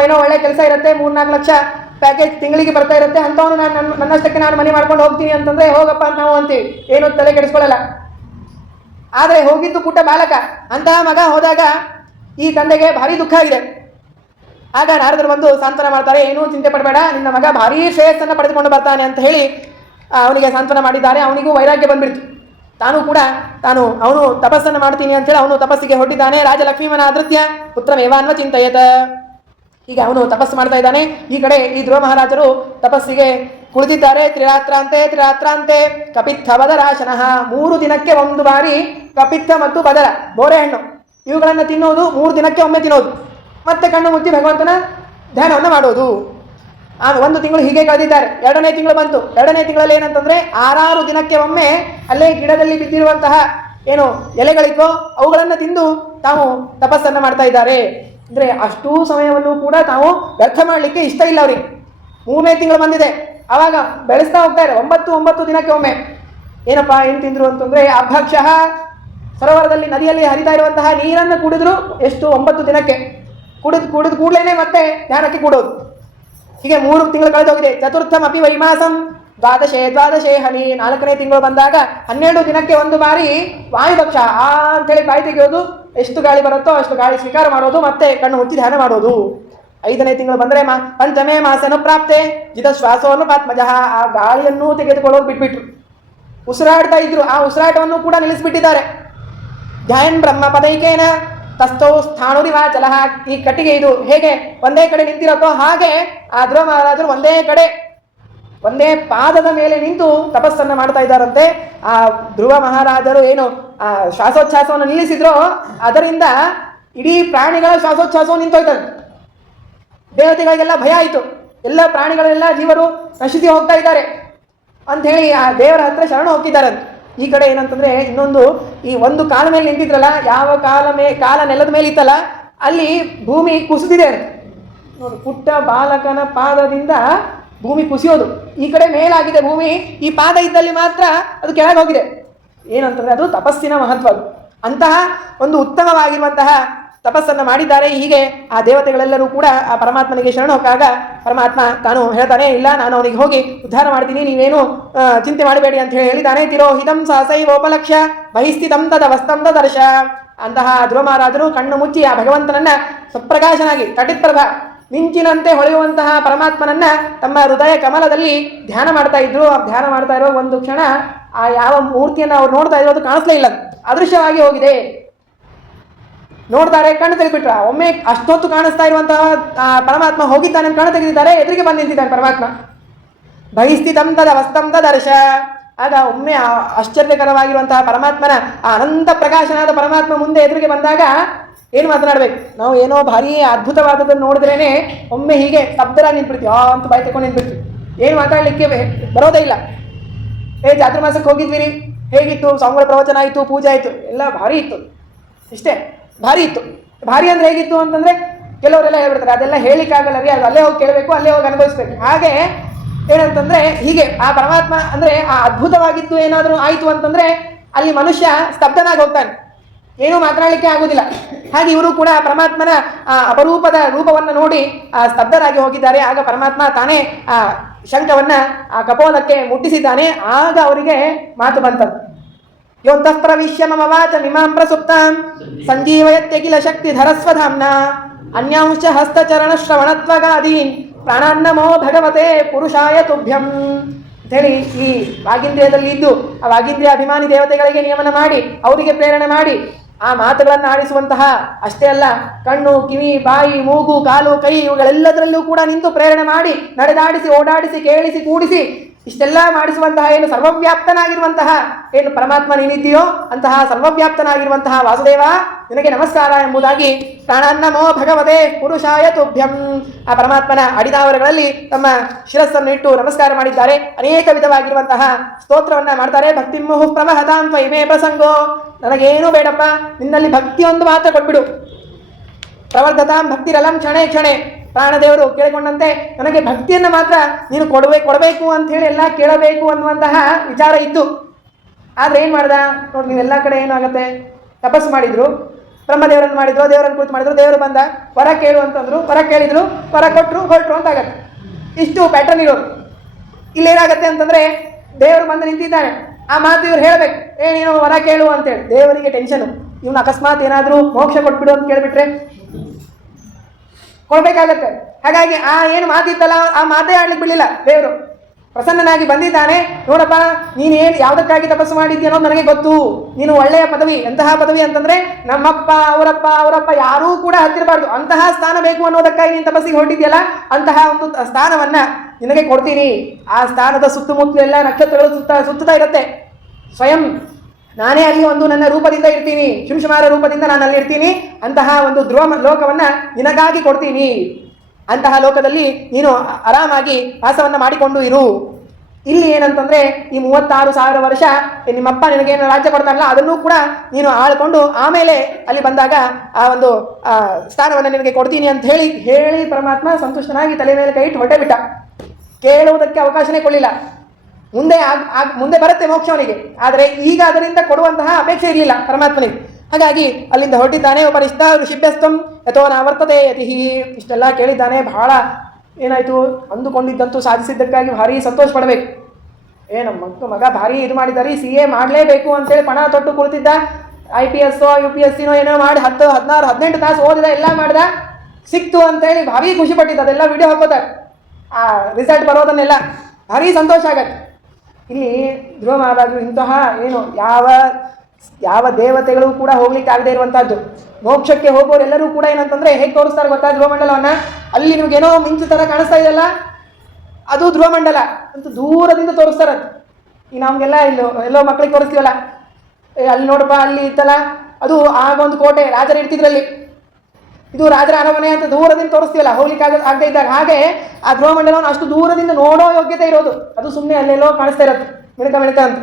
ಏನೋ ಒಳ್ಳೆ ಕೆಲಸ ಇರುತ್ತೆ, 3-4 ಲಕ್ಷ ಪ್ಯಾಕೇಜ್ ತಿಂಗಳಿಗೆ ಬರ್ತಾ ಇರುತ್ತೆ, ಅಂಥವನು ನನ್ನಷ್ಟಕ್ಕೆ ನಾನು ಮನೆ ಮಾಡ್ಕೊಂಡು ಹೋಗ್ತೀನಿ ಅಂತಂದರೆ ಹೋಗಪ್ಪ ಅಂತ ನಾವು ಅಂತೀವಿ, ಏನು ತಲೆ ಕೆಡಿಸ್ಕೊಳ್ಳಲ್ಲ. ಆದರೆ ಹೋಗಿದ್ದು ಪುಟ್ಟ ಬಾಲಕ, ಅಂತಹ ಮಗ ಹೋದಾಗ ಈ ತಂದೆಗೆ ಭಾರಿ ದುಃಖ ಆಗಿದೆ. ಆಗ ನಾರದರು ಬಂದು ಸಾಂತ್ವನ ಮಾಡ್ತಾರೆ, ಏನೂ ಚಿಂತೆ ಪಡಬೇಡ, ನಿನ್ನ ಮಗ ಭಾರೀ ಶ್ರೇಯಸ್ಸನ್ನು ಪಡೆದುಕೊಂಡು ಬರ್ತಾನೆ ಅಂತ ಹೇಳಿ ಅವನಿಗೆ ಸಾಂತ್ವನ ಮಾಡಿದ್ದಾರೆ. ಅವನಿಗೂ ವೈರಾಗ್ಯ ಬಂದ್ಬಿಡ್ತು. ಅವನು ತಪಸ್ಸನ್ನು ಮಾಡ್ತೀನಿ ಅಂತೇಳಿ ಅವನು ತಪಸ್ಸಿಗೆ ಹೊರಟಿದ್ದಾನೆ. ರಾಜಲಕ್ಷ್ಮೀವನ ಆದೃತ್ಯ ಪುತ್ರಮೇವಾನ್ವ ಚಿಂತಯತ. ಈಗ ಅವನು ತಪಸ್ಸು ಮಾಡ್ತಾ ಇದ್ದಾನೆ. ಈ ಕಡೆ ಈ ಧ್ರುವ ಮಹಾರಾಜರು ತಪಸ್ಸಿಗೆ ಕುಳಿತಿದ್ದಾರೆ. ತ್ರಿರಾತ್ರಾಂತೆ ಕಪಿತ್ಥ ಬದರಾಶನಃ. 3 ದಿನಕ್ಕೆ ಒಂದು ಬಾರಿ ಕಪಿತ್ಥ ಮತ್ತು ಬದರ ಬೋರೆ ಹಣ್ಣು ಇವುಗಳನ್ನು ತಿನ್ನೋದು 3 ದಿನಕ್ಕೆ ಒಮ್ಮೆ ತಿನ್ನೋದು, ಮತ್ತೆ ಕಣ್ಣು ಮುಚ್ಚಿ ಭಗವಂತನ ಧ್ಯಾನವನ್ನು ಮಾಡೋದು. 1 ತಿಂಗಳು ಹೀಗೆ ಕಳೆದಿದ್ದಾರೆ. 2ನೇ ತಿಂಗಳು ಬಂತು. 2ನೇ ತಿಂಗಳಲ್ಲಿ ಏನಂತಂದರೆ 6 ದಿನಕ್ಕೆ ಒಮ್ಮೆ ಅಲ್ಲೇ ಗಿಡದಲ್ಲಿ ಬಿದ್ದಿರುವಂತಹ ಏನು ಎಲೆಗಳಿದ್ದೋ ಅವುಗಳನ್ನು ತಿಂದು ತಾವು ತಪಸ್ಸನ್ನು ಮಾಡ್ತಾ ಇದ್ದಾರೆ. ಅಂದರೆ ಅಷ್ಟೂ ಸಮಯವನ್ನು ಕೂಡ ತಾವು ವ್ಯರ್ಥ ಮಾಡಲಿಕ್ಕೆ ಇಷ್ಟ ಇಲ್ಲ ಅವರಿಗೆ. 3ನೇ ತಿಂಗಳು ಬಂದಿದೆ, ಆವಾಗ ಬೆಳೆಸ್ತಾ ಹೋಗ್ತಾರೆ. 9 ದಿನಕ್ಕೆ ಒಮ್ಮೆ ಏನಪ್ಪ ಏನು ತಿಂದರು ಅಂತಂದರೆ ಅಭಕ್ಷಃ, ಸರೋವರದಲ್ಲಿ ನದಿಯಲ್ಲಿ ಹರಿತಾ ಇರುವಂತಹ ನೀರನ್ನು ಕುಡಿದ್ರು. ಎಷ್ಟು? 9 ದಿನಕ್ಕೆ ಕುಡಿದು ಕೂಡಲೇ ಮತ್ತೆ ಧ್ಯಾನಕ್ಕೆ ಕೂಡೋದು. ಹೀಗೆ 3 ತಿಂಗಳು ಕಳೆದೋಗಿದೆ. ಚತುರ್ಥಂ ಅಪಿ ವೈಮಾಸಂ ದ್ವಾದಶೇ ಹನಿ. 4ನೇ ತಿಂಗಳು ಬಂದಾಗ 12 ದಿನಕ್ಕೆ ಒಂದು ಬಾರಿ ವಾಯುಭಕ್ಷ ಅಂತೇಳಿ ಬಾಯಿ ತೆಗೆಯೋದು. ಎಷ್ಟು ಗಾಳಿ ಬರುತ್ತೋ ಅಷ್ಟು ಗಾಳಿ ಸ್ವೀಕಾರ ಮಾಡೋದು, ಮತ್ತೆ ಕಣ್ಣು ಮುಚ್ಚಿ ಧ್ಯಾನ ಮಾಡೋದು. 5ನೇ ತಿಂಗಳು ಬಂದರೆ ಪಂಚಮೇ ಮಾಸನು ಪ್ರಾಪ್ತೆ ಜಿತ ಶ್ವಾಸವನ್ನು ಪಾತ್ಮಜಃ. ಆ ಗಾಳಿಯನ್ನು ತೆಗೆದುಕೊಳ್ಳೋದು ಬಿಟ್ಬಿಟ್ರು. ಉಸಿರಾಡ್ತಾ ಇದ್ರು, ಆ ಉಸಿರಾಟವನ್ನು ಕೂಡ ನಿಲ್ಲಿಸಿಬಿಟ್ಟಿದ್ದಾರೆ. ಧ್ಯಾನ್ ಬ್ರಹ್ಮ ಪದೈಕೇನ ತಸ್ಥೌ ಸ್ಥಾಣುರಿವಾಚಲ. ಈ ಕಟ್ಟಿಗೆ ಇದು ಹೇಗೆ ಒಂದೇ ಕಡೆ ನಿಂತಿರತ್ತೋ ಹಾಗೆ ಆ ಧ್ರುವ ಮಹಾರಾಜರು ಒಂದೇ ಪಾದದ ಮೇಲೆ ನಿಂತು ತಪಸ್ಸನ್ನು ಮಾಡ್ತಾ ಇದ್ದಾರಂತೆ. ಆ ಧ್ರುವ ಮಹಾರಾಜರು ಏನು ಆ ಶ್ವಾಸೋಚ್ಛ್ವಾಸವನ್ನು ನಿಲ್ಲಿಸಿದ್ರೋ ಅದರಿಂದ ಇಡೀ ಪ್ರಾಣಿಗಳ ಶ್ವಾಸೋಚ್ಛ್ವಾಸವನ್ನು ನಿಂತೋಯ್ತದೆ. ದೇವತೆಗಳಿಗೆಲ್ಲ ಭಯ ಆಯಿತು. ಎಲ್ಲ ಪ್ರಾಣಿಗಳೆಲ್ಲ ಜೀವರು ನಶಿಸಿ ಹೋಗ್ತಾ ಇದ್ದಾರೆ ಅಂಥೇಳಿ ಆ ದೇವರ ಹತ್ರ ಶರಣ ಹೋಗ್ತಿದ್ದಾರೆ. ಈ ಕಡೆ ಏನಂತಂದರೆ ಇನ್ನೊಂದು, ಈ ಒಂದು ಕಾಲ ಮೇಲೆ ನಿಂತಿದ್ರಲ್ಲ, ಯಾವ ಕಾಲ ನೆಲದ ಮೇಲೆ ಇತ್ತಲ್ಲ ಅಲ್ಲಿ ಭೂಮಿ ಕುಸಿದಿದೆ ನೋಡಿ. ಪುಟ್ಟ ಬಾಲಕನ ಪಾದದಿಂದ ಭೂಮಿ ಕುಸಿಯೋದು. ಈ ಕಡೆ ಮೇಲಾಗಿದೆ ಭೂಮಿ, ಈ ಪಾದ ಇದ್ದಲ್ಲಿ ಮಾತ್ರ ಅದು ಕೆಳಗೆ ಹೋಗಿದೆ. ಏನಂತಂದರೆ ಅದು ತಪಸ್ಸಿನ ಮಹತ್ವ. ಅದು ಅಂತಹ ಒಂದು ಉತ್ತಮವಾಗಿರುವಂತಹ ತಪಸ್ಸನ್ನು ಮಾಡಿದ್ದಾರೆ. ಹೀಗೆ ಆ ದೇವತೆಗಳೆಲ್ಲರೂ ಕೂಡ ಆ ಪರಮಾತ್ಮನಿಗೆ ಶರಣ ಹೋಗಾಗ ಪರಮಾತ್ಮ ತಾನು ಹೇಳ್ತಾನೆ, ಇಲ್ಲ ನಾನು ಅವನಿಗೆ ಹೋಗಿ ಉದ್ಧಾರ ಮಾಡ್ತೀನಿ, ನೀವೇನು ಚಿಂತೆ ಮಾಡಬೇಡಿ ಅಂತ ಹೇಳಿದ್ದಾನೆ. ತಿರೋಹಿತಂ ಸಹಸೈವೋಪಲಕ್ಷ್ಯ ಬಹಿಸ್ಥಿತಂ ತದವಸ್ತಂ ತದರ್ಶ. ಅಂತಹ ಧ್ರುವ ಮಹಾರಾಜರು ಕಣ್ಣು ಮುಚ್ಚಿ ಆ ಭಗವಂತನನ್ನ ಸ್ವಪ್ರಕಾಶನಾಗಿ ತಟಿತ್ಪ್ರಭ ಮಿಂಚಿನಂತೆ ಹೊಳೆಯುವಂತಹ ಪರಮಾತ್ಮನನ್ನ ತಮ್ಮ ಹೃದಯ ಕಮಲದಲ್ಲಿ ಧ್ಯಾನ ಮಾಡ್ತಾ ಇದ್ರು. ಆ ಧ್ಯಾನ ಮಾಡ್ತಾ ಇರೋ ಒಂದು ಕ್ಷಣ ಆ ಯಾವ ಮೂರ್ತಿಯನ್ನು ಅವ್ರು ನೋಡ್ತಾ ಇರೋದು ಕಾಣಿಸ್ಲೇ ಇಲ್ಲ, ಅದೃಶ್ಯವಾಗಿ ಹೋಗಿದೆ. ನೋಡ್ತಾರೆ, ಕಣ್ಣು ತೆಗೆದುಬಿಟ್ರ. ಒಮ್ಮೆ ಅಷ್ಟೊತ್ತು ಕಾಣಿಸ್ತಾ ಇರುವಂತಹ ಪರಮಾತ್ಮ ಹೋಗಿದ್ದಾನೆ, ಕಣ್ಣು ತೆಗೆದಿದ್ದಾರೆ, ಎದುರಿಗೆ ಬಂದು ನಿಂತಿದ್ದಾನೆ ಪರಮಾತ್ಮ. ಬಹಿಸ್ಥಿತಂ ತದವಸ್ತಂ ತದರ್ಶ. ಆಗ ಒಮ್ಮೆ ಆಶ್ಚರ್ಯಕರವಾಗಿರುವಂತಹ ಪರಮಾತ್ಮನ ಆ ಅನಂತ ಪ್ರಕಾಶನಾದ ಪರಮಾತ್ಮ ಮುಂದೆ ಎದುರಿಗೆ ಬಂದಾಗ ಏನು ಮಾತನಾಡಬೇಕು? ನಾವು ಏನೋ ಭಾರಿ ಅದ್ಭುತವಾದದನ್ನು ನೋಡಿದ್ರೇ ಒಮ್ಮೆ ಹೀಗೆ ಸ್ತಬ್ಧರಾಗಿ ನಿಂತ್ಬಿಡ್ತೀವಿ, ಅಂತ ಬಾಯಿ ತಗೊಂಡು ನಿಂತ್ಬಿಡ್ತೀವಿ. ಏನು ಮಾತಾಡಲಿಕ್ಕೆ ಬರೋದೇ ಇಲ್ಲ. ಚಾತುರ್ಮಾಸಕ್ಕೆ ಹೋಗಿದ್ವಿ, ಹೇಗಿತ್ತು? ಸ್ವಾಮಿಗಳ ಪ್ರವಚನ ಆಯಿತು, ಪೂಜೆ ಆಯಿತು, ಎಲ್ಲ ಭಾರಿ ಇತ್ತು. ಇಷ್ಟೇ, ಭಾರಿ ಇತ್ತು. ಭಾರಿ ಅಂದರೆ ಹೇಗಿತ್ತು ಅಂತಂದರೆ ಕೆಲವರೆಲ್ಲ ಹೇಳ್ಬಿಡ್ತಾರೆ, ಅದೆಲ್ಲ ಹೇಳಿಕ್ಕಾಗಲ್ಲ ರೀ, ಅದು ಅಲ್ಲೇ ಹೋಗಿ ಕೇಳಬೇಕು, ಅಲ್ಲೇ ಹೋಗಿ ಅನುಭವಿಸ್ಬೇಕು. ಹಾಗೆ ಏನಂತಂದರೆ ಹೀಗೆ ಆ ಪರಮಾತ್ಮ ಅಂದರೆ ಆ ಅದ್ಭುತವಾಗಿತ್ತು ಏನಾದರೂ ಆಯಿತು ಅಂತಂದರೆ ಅಲ್ಲಿ ಮನುಷ್ಯ ಸ್ತಬ್ಧನಾಗಿ ಹೋಗ್ತಾನೆ, ಏನೂ ಮಾತನಾಡಲಿಕ್ಕೆ ಆಗೋದಿಲ್ಲ. ಹಾಗೆ ಇವರು ಕೂಡ ಪರಮಾತ್ಮನ ಆ ಅಪರೂಪದ ರೂಪವನ್ನು ನೋಡಿ ಸ್ತಬ್ಧರಾಗಿ ಹೋಗಿದ್ದಾರೆ. ಆಗ ಪರಮಾತ್ಮ ತಾನೇ ಆ ಶಂಖವನ್ನು ಆ ಕಪೋಲಕ್ಕೆ ಮುಟ್ಟಿಸಿದ್ದಾನೆ. ಆಗ ಅವರಿಗೆ ಮಾತು ಬಂತದ್ದು. ಯೋಂತಃ ಪ್ರವಿಶ್ಯ ಮಮ ವಾಚ ಇಮಾಂ ಪ್ರಸುಪ್ತಾಂ ಸಂಜೀವಯತ್ಯಖಿಲ ಶಕ್ತಿ ಧರಸ್ವಧಾಮ್ನ ಅನ್ಯಾಂಶ ಹಸ್ತಚರಣ ಶ್ರವಣತ್ವಗಾದೀನ್ ಪ್ರಾಣಾನ್ನಮೋ ಭಗವತೆ ಪುರುಷಾಯ ತುಭ್ಯಂ ಅಂತೇಳಿ ಈ ವಾಗೀಂದ್ರಿಯದಲ್ಲಿ ಇದ್ದು ಆ ವಾಗೀಂದ್ರಿಯ ಅಭಿಮಾನಿ ದೇವತೆಗಳಿಗೆ ನಿಯಮನ ಮಾಡಿ ಅವರಿಗೆ ಪ್ರೇರಣೆ ಮಾಡಿ ಆ ಮಾತುಗಳನ್ನು ಆಡಿಸುವಂತಹ, ಅಷ್ಟೇ ಅಲ್ಲ ಕಣ್ಣು, ಕಿವಿ, ಬಾಯಿ, ಮೂಗು, ಕಾಲು, ಕೈ ಇವುಗಳೆಲ್ಲದರಲ್ಲೂ ಕೂಡ ನಿಂತು ಪ್ರೇರಣೆ ಮಾಡಿ ನಡೆದಾಡಿಸಿ, ಓಡಾಡಿಸಿ, ಕೇಳಿಸಿ, ಕೂಡಿಸಿ ಇಷ್ಟೆಲ್ಲ ಮಾಡಿಸುವಂತಹ ಏನು ಸರ್ವವ್ಯಾಪ್ತನಾಗಿರುವಂತಹ ಏನು ಪರಮಾತ್ಮ ನೀನಿದ್ದೀಯೋ ಅಂತಹ ಸರ್ವವ್ಯಾಪ್ತನಾಗಿರುವಂತಹ ವಾಸುದೇವ ನಿನಗೆ ನಮಸ್ಕಾರ ಎಂಬುದಾಗಿ ಪ್ರಾಣಾನ್ನಮೋ ಭಗವತೆ ಪುರುಷಾಯ ತುಭ್ಯಂ ಆ ಪರಮಾತ್ಮನ ಅಡಿದಾವರಗಳಲ್ಲಿ ತಮ್ಮ ಶಿರಸ್ಸನ್ನು ಇಟ್ಟು ನಮಸ್ಕಾರ ಮಾಡಿದ್ದಾರೆ. ಅನೇಕ ವಿಧವಾಗಿರುವಂತಹ ಸ್ತೋತ್ರವನ್ನು ಮಾಡ್ತಾರೆ. ಭಕ್ತಿಮುಹು ಪ್ರವಹತಾಂ ತ್ವಯಿಮೇ ಪ್ರಸಂಗೋ, ನನಗೇನೂ ಬೇಡಪ್ಪ, ನಿನ್ನಲ್ಲಿ ಭಕ್ತಿಯೊಂದು ಮಾತ್ರ ಕೊಟ್ಬಿಡು. ಪ್ರವರ್ಧತಾಂ ಭಕ್ತಿರಲಂ ಕ್ಷಣೆ ಕ್ಷಣೆ, ಪ್ರಾಣದೇವರು ಕೇಳಿಕೊಂಡಂತೆ ನನಗೆ ಭಕ್ತಿಯನ್ನು ಮಾತ್ರ ನೀನು ಕೊಡಬೇಕು ಅಂಥೇಳಿ ಎಲ್ಲ ಕೇಳಬೇಕು ಅನ್ನುವಂತಹ ವಿಚಾರ ಇತ್ತು. ಆದರೆ ಏನು ಮಾಡ್ದ ನೋಡಿ, ನೀವೆಲ್ಲ ಕಡೆ ಏನಾಗುತ್ತೆ, ತಪಸ್ಸು ಮಾಡಿದ್ರು, ಬ್ರಹ್ಮದೇವರನ್ನು ಮಾಡಿದ್ರು, ದೇವರನ್ನು ಕುರಿತು ಮಾಡಿದ್ರು, ದೇವರು ಬಂದ ವರ ಕೇಳು ಅಂತಂದ್ರು, ವರ ಕೇಳಿದ್ರು, ವರ ಕೊಟ್ಟರು, ಹೊರಟರು ಅಂತಾಗತ್ತೆ. ಇಷ್ಟು ಪ್ಯಾಟರ್ನ್ ಇರೋದು. ಇಲ್ಲೇನಾಗತ್ತೆ ಅಂತಂದರೆ ದೇವರು ಬಂದು ನಿಂತಿದ್ದಾನೆ, ಆ ಮಾತು ಇವ್ರು ಹೇಳಬೇಕು, ನೀನು ವರ ಕೇಳು ಅಂತೇಳಿ. ದೇವರಿಗೆ ಟೆನ್ಷನು, ಇವನು ಅಕಸ್ಮಾತ್ ಏನಾದರೂ ಮೋಕ್ಷ ಕೊಟ್ಬಿಡು ಅಂತ ಕೇಳಿಬಿಟ್ರೆ ಕೊಡಬೇಕಾಗತ್ತೆ. ಹಾಗಾಗಿ ಆ ಏನು ಮಾತಿತ್ತಲ್ಲ ಆ ಮಾತೇ ಆಡ್ಲಿಕ್ಕೆ ಬಿಡಲಿಲ್ಲ. ದೇವರು ಪ್ರಸನ್ನನಾಗಿ ಬಂದಿದ್ದಾನೆ. ನೋಡಪ್ಪ, ನೀನೇನು ಯಾವುದಕ್ಕಾಗಿ ತಪಸ್ಸು ಮಾಡಿದ್ದಿ ಅನ್ನೋದು ನನಗೆ ಗೊತ್ತು. ನೀನು ಒಳ್ಳೆಯ ಪದವಿ, ಎಂತಹ ಪದವಿ ಅಂತಂದರೆ ನಮ್ಮಪ್ಪ ಅವರಪ್ಪ ಯಾರೂ ಕೂಡ ಹತ್ತಿರಬಾರ್ದು ಅಂತಹ ಸ್ಥಾನ ಬೇಕು ಅನ್ನೋದಕ್ಕಾಗಿ ನೀನು ತಪಸ್ಸಿಗೆ ಹೊರಟಿದ್ಯಲ್ಲ, ಅಂತಹ ಒಂದು ಸ್ಥಾನವನ್ನು ನಿನಗೆ ಕೊಡ್ತೀನಿ. ಆ ಸ್ಥಾನದ ಸುತ್ತಮುತ್ತಲೆಲ್ಲ ನಕ್ಷತ್ರಗಳು ಸುತ್ತಾ ಇರುತ್ತೆ. ಸ್ವಯಂ ನಾನೇ ಅಲ್ಲಿ ಒಂದು ನನ್ನ ರೂಪದಿಂದ ಇರ್ತೀನಿ, ಶುಂಶುಮಾರ ರೂಪದಿಂದ ನಾನು ಅಲ್ಲಿ ಇರ್ತೀನಿ, ಅಂತಹ ಒಂದು ಧ್ರುವ ಲೋಕವನ್ನು ನಿನಗಾಗಿ ಕೊಡ್ತೀನಿ, ಅಂತಹ ಲೋಕದಲ್ಲಿ ನೀನು ಆರಾಮಾಗಿ ವಾಸವನ್ನು ಮಾಡಿಕೊಂಡು ಇರು. ಇಲ್ಲಿ ಏನಂತಂದರೆ ಈ 36,000 ವರ್ಷ ನಿಮ್ಮಪ್ಪ ನಿನಗೇನು ರಾಜ್ಯ ಕೊಡ್ತಾನಲ್ಲ ಅದನ್ನೂ ಕೂಡ ನೀನು ಆಳ್ಕೊಂಡು ಆಮೇಲೆ ಅಲ್ಲಿ ಬಂದಾಗ ಆ ಒಂದು ಸ್ಥಾನವನ್ನು ನಿನಗೆ ಕೊಡ್ತೀನಿ ಅಂತ ಹೇಳಿ ಪರಮಾತ್ಮ ಸಂತುಷ್ಟನಾಗಿ ತಲೆ ಮೇಲೆ ಕೈ ಇಟ್ಟು ಹೊರಟೇ ಬಿಟ್ಟ. ಕೇಳುವುದಕ್ಕೆ ಅವಕಾಶನೇ ಕೊಡಲಿಲ್ಲ. ಮುಂದೆ ಬರುತ್ತೆ ಮೋಕ್ಷ ಅವನಿಗೆ, ಆದರೆ ಈಗ ಅದರಿಂದ ಕೊಡುವಂತಹ ಅಪೇಕ್ಷೆ ಇರಲಿಲ್ಲ ಪರಮಾತ್ಮನಿಗೆ. ಹಾಗಾಗಿ ಅಲ್ಲಿಂದ ಹೊರಟಿದ್ದಾನೆ. ಉಪರಿಷ್ಟ ಋಷಿಭ್ಯಸ್ತಂ ಯಥೋ ನಾವರ್ತತೆ ಯತಿಹಿ. ಇಷ್ಟೆಲ್ಲ ಕೇಳಿದ್ದಾನೆ. ಬಹಳ ಏನಾಯಿತು, ಅಂದುಕೊಂಡಿದ್ದಂತೂ ಸಾಧಿಸಿದ್ದಕ್ಕಾಗಿ ಭಾರಿ ಸಂತೋಷ ಪಡಬೇಕು. ನಮ್ಮ ಮಗ ಭಾರಿ ಇದು ಮಾಡಿದ್ದಾರೆ, CA ಮಾಡಲೇಬೇಕು ಅಂತೇಳಿ ಪಣ ತೊಟ್ಟು ಕುಳಿತಿದ್ದ. IPS UPSC ಏನೋ ಮಾಡಿ 10, 16, 18 ತಾಸು ಓದಿದ, ಎಲ್ಲ ಮಾಡಿದ, ಸಿಕ್ತು ಅಂತೇಳಿ ಭಾರಿ ಖುಷಿ ಪಟ್ಟಿದ್ದ. ಅದೆಲ್ಲ ವಿಡಿಯೋ ಹಾಕೋತಾರೆ, ಆ ರಿಸಲ್ಟ್ ಬರೋದನ್ನೆಲ್ಲ ಭಾರಿ ಸಂತೋಷ ಆಗತ್ತೆ. ಇಲ್ಲಿ ಧ್ರುವ ಮಹಾರಾಜರು ಇಂತಹ ಏನು ಯಾವ ದೇವತೆಗಳು ಕೂಡ ಹೋಗ್ಲಿಕ್ಕೆ ಆಗದೆ ಇರುವಂತಹದ್ದು. ಮೋಕ್ಷಕ್ಕೆ ಹೋಗೋರೆಲ್ಲರೂ ಕೂಡ ಏನಂತಂದ್ರೆ ಹೇಗೆ ತೋರಿಸ್ತಾರೆ ಗೊತ್ತಾ ಧ್ರುವಮಂಡಲವನ್ನ? ಅಲ್ಲಿ ನಿಮ್ಗೇನೋ ಮಿಂಚು ಥರ ಕಾಣಿಸ್ತಾ ಇದೆಯಲ್ಲ, ಅದು ಧ್ರುವಮಂಡಲ ಅಂತ ದೂರದಿಂದ ತೋರಿಸ್ತಾರೆ. ಈ ನಮಗೆಲ್ಲ ಎಲ್ಲೋ ಮಕ್ಕಳಿಗೆ ತೋರಿಸ್ತೀವಲ್ಲ, ಅಲ್ಲಿ ನೋಡಪ್ಪ ಅಲ್ಲಿ ಇತ್ತಲ್ಲ, ಅದು ಆಗ ಒಂದು ಕೋಟೆ, ರಾಜರು ಇರ್ತಿದ್ರಲ್ಲಿ, ಇದು ರಾಜರ ಅರಮನೆ ಅಂತ ದೂರದಿಂದ ತೋರಿಸ್ತೀವಲ್ಲ, ಹೋಗ್ಲಿಕ್ಕೆ ಆಗದೆ ಇದ್ದಾಗ. ಹಾಗೆ ಆ ಧ್ರುವಮಂಡಲವನ್ನು ಅಷ್ಟು ದೂರದಿಂದ ನೋಡೋ ಯೋಗ್ಯತೆ ಇರೋದು, ಅದು ಸುಮ್ಮನೆ ಅಲ್ಲೆಲ್ಲೋ ಕಾಣಿಸ್ತಾ ಇರೋದು ಮಿಣಕ ಅಂತ.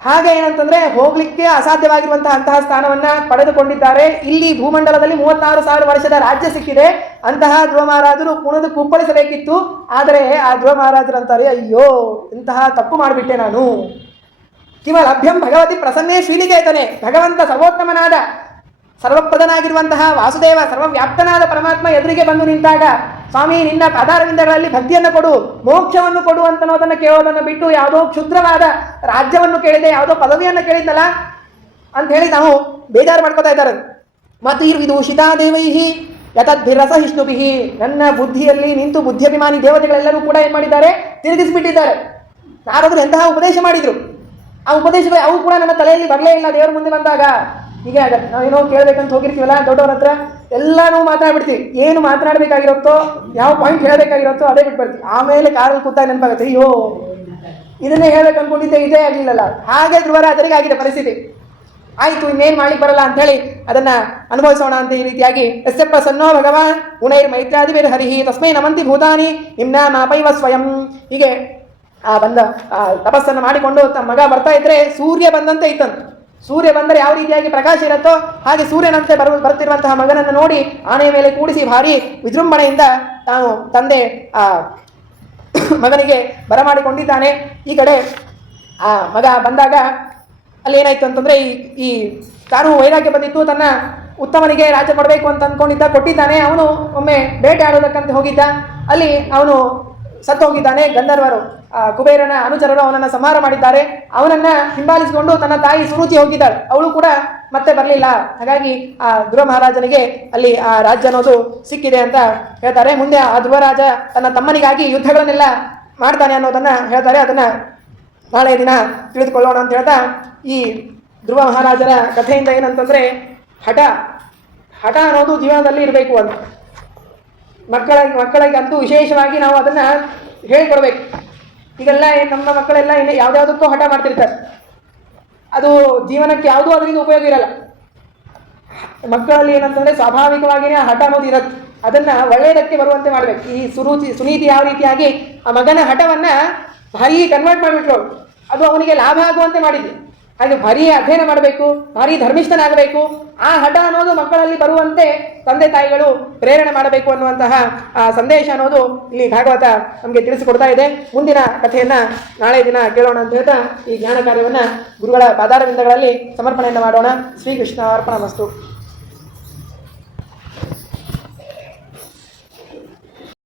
ಹಾಗೆ ಏನಂತಂದ್ರೆ ಹೋಗ್ಲಿಕ್ಕೆ ಅಸಾಧ್ಯವಾಗಿರುವಂತಹ ಅಂತಹ ಸ್ಥಾನವನ್ನ ಪಡೆದುಕೊಂಡಿದ್ದಾರೆ. ಇಲ್ಲಿ ಭೂಮಂಡಲದಲ್ಲಿ 36,000 ವರ್ಷದ ರಾಜ್ಯ ಸಿಕ್ಕಿದೆ. ಅಂತಹ ಧ್ರುವ ಮಹಾರಾಜರು ಕುಣಿದು ಕುಪ್ಪಳಿಸಬೇಕಿತ್ತು. ಆದರೆ ಆ ಧ್ರುವ ಮಹಾರಾಜರು ಅಂತಾರೆ, ಅಯ್ಯೋ ಇಂತಹ ತಪ್ಪು ಮಾಡಿಬಿಟ್ಟೆ ನಾನು. ಕಿವ ಲಭ್ಯಂ ಭಗವತಿ ಪ್ರಸನ್ನೇ ಶ್ರೀನಿಕೇತನೆ. ಭಗವಂತ ಸರ್ವೋತ್ತಮನಾದ ಸರ್ವಪ್ರದನಾಗಿರುವಂತಹ ವಾಸುದೇವ, ಸರ್ವವ್ಯಾಪ್ತನಾದ ಪರಮಾತ್ಮ ಎದುರಿಗೆ ಬಂದು ನಿಂತಾಗ, ಸ್ವಾಮಿ ನಿನ್ನ ಪಾದಾರವಿಂದಗಳಲ್ಲಿ ಭಕ್ತಿಯನ್ನು ಕೊಡು, ಮೋಕ್ಷವನ್ನು ಕೊಡು ಅಂತನ್ನೋದನ್ನು ಕೇಳೋದನ್ನು ಬಿಟ್ಟು ಯಾವುದೋ ಕ್ಷುದ್ರವಾದ ರಾಜ್ಯವನ್ನು ಕೇಳಿದೆ, ಯಾವುದೋ ಪದವಿಯನ್ನು ಕೇಳಿದ್ದಲ್ಲ ಅಂತ ಹೇಳಿ ನಾವು ಬೇಜಾರು ಮಾಡ್ಕೋತಾ ಇದ್ದಾರೆ. ಮತ್ತು ಇರ್ವಿದೂಷಿತಾ ದೇವೈಹಿ ಯತದ್ಭಿರಸಹಿಷ್ಣುಭಿಹಿ. ನನ್ನ ಬುದ್ಧಿಯಲ್ಲಿ ನಿಂತು ಬುದ್ಧಿಯಭಿಮಾನಿ ದೇವತೆಗಳೆಲ್ಲರೂ ಕೂಡ ಏನು ಮಾಡಿದ್ದಾರೆ, ತಿರುಗಿಸ್ಬಿಟ್ಟಿದ್ದಾರೆ. ನಾರದರು ಎಂತಹ ಉಪದೇಶ ಮಾಡಿದರು, ಆ ಉಪದೇಶಗಳು ಅವು ಕೂಡ ನನ್ನ ತಲೆಯಲ್ಲಿ ಬರಲೇ ಇಲ್ಲ. ದೇವರ ಮುಂದೆ ಬಂದಾಗ ಹೀಗೆ ಆಗತ್ತೆ. ನಾವೇನೋ ಕೇಳಬೇಕಂತ ಹೋಗಿರ್ತೀವಲ್ಲ ದೊಡ್ಡವ್ರ ಹತ್ರ, ಎಲ್ಲನೂ ಮಾತಾಡ್ಬಿಡ್ತೀವಿ. ಏನು ಮಾತನಾಡಬೇಕಾಗಿರುತ್ತೋ, ಯಾವ ಪಾಯಿಂಟ್ ಹೇಳಬೇಕಾಗಿರುತ್ತೋ ಅದೇ ಬಿಟ್ಬಿಡ್ತೀವಿ. ಆಮೇಲೆ ಕಾರಲ್ಲಿ ಕೂತಾಗ ನೆನಪಾಗುತ್ತೆ, ಅಯ್ಯೋ ಇದನ್ನೇ ಹೇಳ್ಬೇಕು ಅನ್ಕೊಂಡಿದ್ದೆ, ಇದೇ ಆಗಲಿಲ್ಲಲ್ಲ. ಹಾಗೆ ಧ್ರುವರಾಜರಿಗೆ ಆಗಿದೆ ಪರಿಸ್ಥಿತಿ. ಆಯಿತು, ಇನ್ನೇನು ಮಾಡ್ಲಿಕ್ಕೆ ಬರಲ್ಲ ಅಂಥೇಳಿ ಅದನ್ನು ಅನುಭವಿಸೋಣ ಅಂತ ಈ ರೀತಿಯಾಗಿ ಯಸ್ಯ ಪ್ರಸನ್ನೋ ಭಗವಾನ್ ಗುಣೈರ್ ಮೈತ್ರಾದಿಭಿರ್ ಹರಿಹಿ ತಸ್ಮೈ ನಮಂತಿ ಭೂತಾನಿ ನಿಮ್ನ ಮಾಪೈವ ಸ್ವಯಂ. ಹೀಗೆ ಬಂದ ತಪಸ್ಸನ್ನು ಮಾಡಿಕೊಂಡು ತಮ್ಮ ಮಗ ಬರ್ತಾ ಇದ್ರೆ ಸೂರ್ಯ ಬಂದಂತೆ ಇತ್ತಂತೆ. ಸೂರ್ಯ ಬಂದರೆ ಯಾವ ರೀತಿಯಾಗಿ ಪ್ರಕಾಶ ಇರುತ್ತೋ ಹಾಗೆ ಸೂರ್ಯನಂತೆ ಬರ್ತಿರುವಂತಹ ಮಗನನ್ನು ನೋಡಿ ಆನೆಯ ಮೇಲೆ ಕೂಡಿಸಿ ಭಾರಿ ವಿಜೃಂಭಣೆಯಿಂದ ತಾನು ತಂದೆ ಮಗನಿಗೆ ಬರಮಾಡಿಕೊಂಡಿದ್ದಾನೆ. ಈ ಕಡೆ ಆ ಮಗ ಬಂದಾಗ ಅಲ್ಲಿ ಏನಾಯ್ತು ಅಂತಂದರೆ ಈ ತಾನು ವೈರಾಗ್ಯ ಬಂದಿತ್ತು, ತನ್ನ ಉತ್ತಮನಿಗೆ ರಾಜ್ಯ ಕೊಡಬೇಕು ಅಂತ ಅಂದ್ಕೊಂಡಿದ್ದ, ಕೊಟ್ಟಿದ್ದಾನೆ. ಅವನು ಒಮ್ಮೆ ಬೇಟೆ ಆಡೋದಕ್ಕಂತ ಹೋಗಿದ್ದ, ಅಲ್ಲಿ ಅವನು ಸತ್ತು ಹೋಗಿದ್ದಾನೆ. ಗಂಧರ್ವರು ಕುಬೇರನ ಅನುಚರರು ಅವನನ್ನು ಸಂಹಾರ ಮಾಡಿದ್ದಾರೆ. ಅವನನ್ನು ಹಿಂಬಾಲಿಸಿಕೊಂಡು ತನ್ನ ತಾಯಿ ಸುರುಚಿ ಹೋಗಿದ್ದಾಳೆ, ಅವಳು ಕೂಡ ಮತ್ತೆ ಬರಲಿಲ್ಲ. ಹಾಗಾಗಿ ಆ ಧ್ರುವ ಮಹಾರಾಜನಿಗೆ ಅಲ್ಲಿ ಆ ರಾಜ್ಯ ಅನ್ನೋದು ಸಿಕ್ಕಿದೆ ಅಂತ ಹೇಳ್ತಾರೆ. ಮುಂದೆ ಆ ಧ್ರುವರಾಜ ತನ್ನ ತಮ್ಮನಿಗಾಗಿ ಯುದ್ಧಗಳನ್ನೆಲ್ಲ ಮಾಡ್ತಾನೆ ಅನ್ನೋದನ್ನು ಹೇಳ್ತಾರೆ. ಅದನ್ನು ನಾಳೆ ದಿನ ತಿಳಿದುಕೊಳ್ಳೋಣ ಅಂತ ಹೇಳ್ತಾ, ಈ ಧ್ರುವ ಮಹಾರಾಜರ ಕಥೆಯಿಂದ ಏನಂತಂದರೆ ಹಠ ಅನ್ನೋದು ಜೀವನದಲ್ಲಿ ಇರಬೇಕು ಅಂತ ಮಕ್ಕಳಿಗೆ ಅಂತೂ ವಿಶೇಷವಾಗಿ ನಾವು ಅದನ್ನು ಹೇಳಿಕೊಡ್ಬೇಕು. ಈಗೆಲ್ಲ ನಮ್ಮ ಮಕ್ಕಳೆಲ್ಲ ಯಾವುದ್ಯಾವುದಕ್ಕೂ ಹಠ ಮಾಡ್ತಿರ್ತಾರೆ, ಅದು ಜೀವನಕ್ಕೆ ಯಾವುದೂ ಅದರಿಂದ ಉಪಯೋಗ ಇರಲ್ಲ. ಮಕ್ಕಳಲ್ಲಿ ಏನಂತಂದರೆ ಸ್ವಾಭಾವಿಕವಾಗಿಯೇ ಆ ಹಠ ಅನ್ನೋದು ಇರುತ್ತೆ, ಅದನ್ನು ಒಳ್ಳೆಯದಕ್ಕೆ ಬರುವಂತೆ ಮಾಡಬೇಕು. ಈ ಸುನೀತಿ ಯಾವ ರೀತಿಯಾಗಿ ಆ ಮಗನ ಹಠವನ್ನು ಭಾರೀ ಕನ್ವರ್ಟ್ ಮಾಡಿಬಿಟ್ರು, ಅದು ಅವನಿಗೆ ಲಾಭ ಆಗುವಂತೆ ಮಾಡಿದ್ವಿ. ಹಾಗೆ ಭಾರೀ ಅಧ್ಯಯನ ಮಾಡಬೇಕು, ಭಾರೀ ಧರ್ಮಿಷ್ಠನಾಗಬೇಕು. ಆ ಹಠ ಅನ್ನೋದು ಮಕ್ಕಳಲ್ಲಿ ಬರುವಂತೆ ತಂದೆ ತಾಯಿಗಳು ಪ್ರೇರಣೆ ಮಾಡಬೇಕು ಅನ್ನುವಂತಹ ಸಂದೇಶ ಅನ್ನೋದು ಇಲ್ಲಿ ಭಾಗವತ ನಮಗೆ ತಿಳಿಸಿಕೊಡ್ತಾ ಇದೆ. ಮುಂದಿನ ಕಥೆಯನ್ನು ನಾಳೆ ದಿನ ಕೇಳೋಣ ಅಂತ ಹೇಳ್ತಾ ಈ ಜ್ಞಾನ ಕಾರ್ಯವನ್ನು ಗುರುಗಳ ಪಾದಾರವಿಂದಗಳಲ್ಲಿ ಸಮರ್ಪಣೆಯನ್ನು ಮಾಡೋಣ. ಶ್ರೀಕೃಷ್ಣ ಅರ್ಪಣಮಸ್ತು.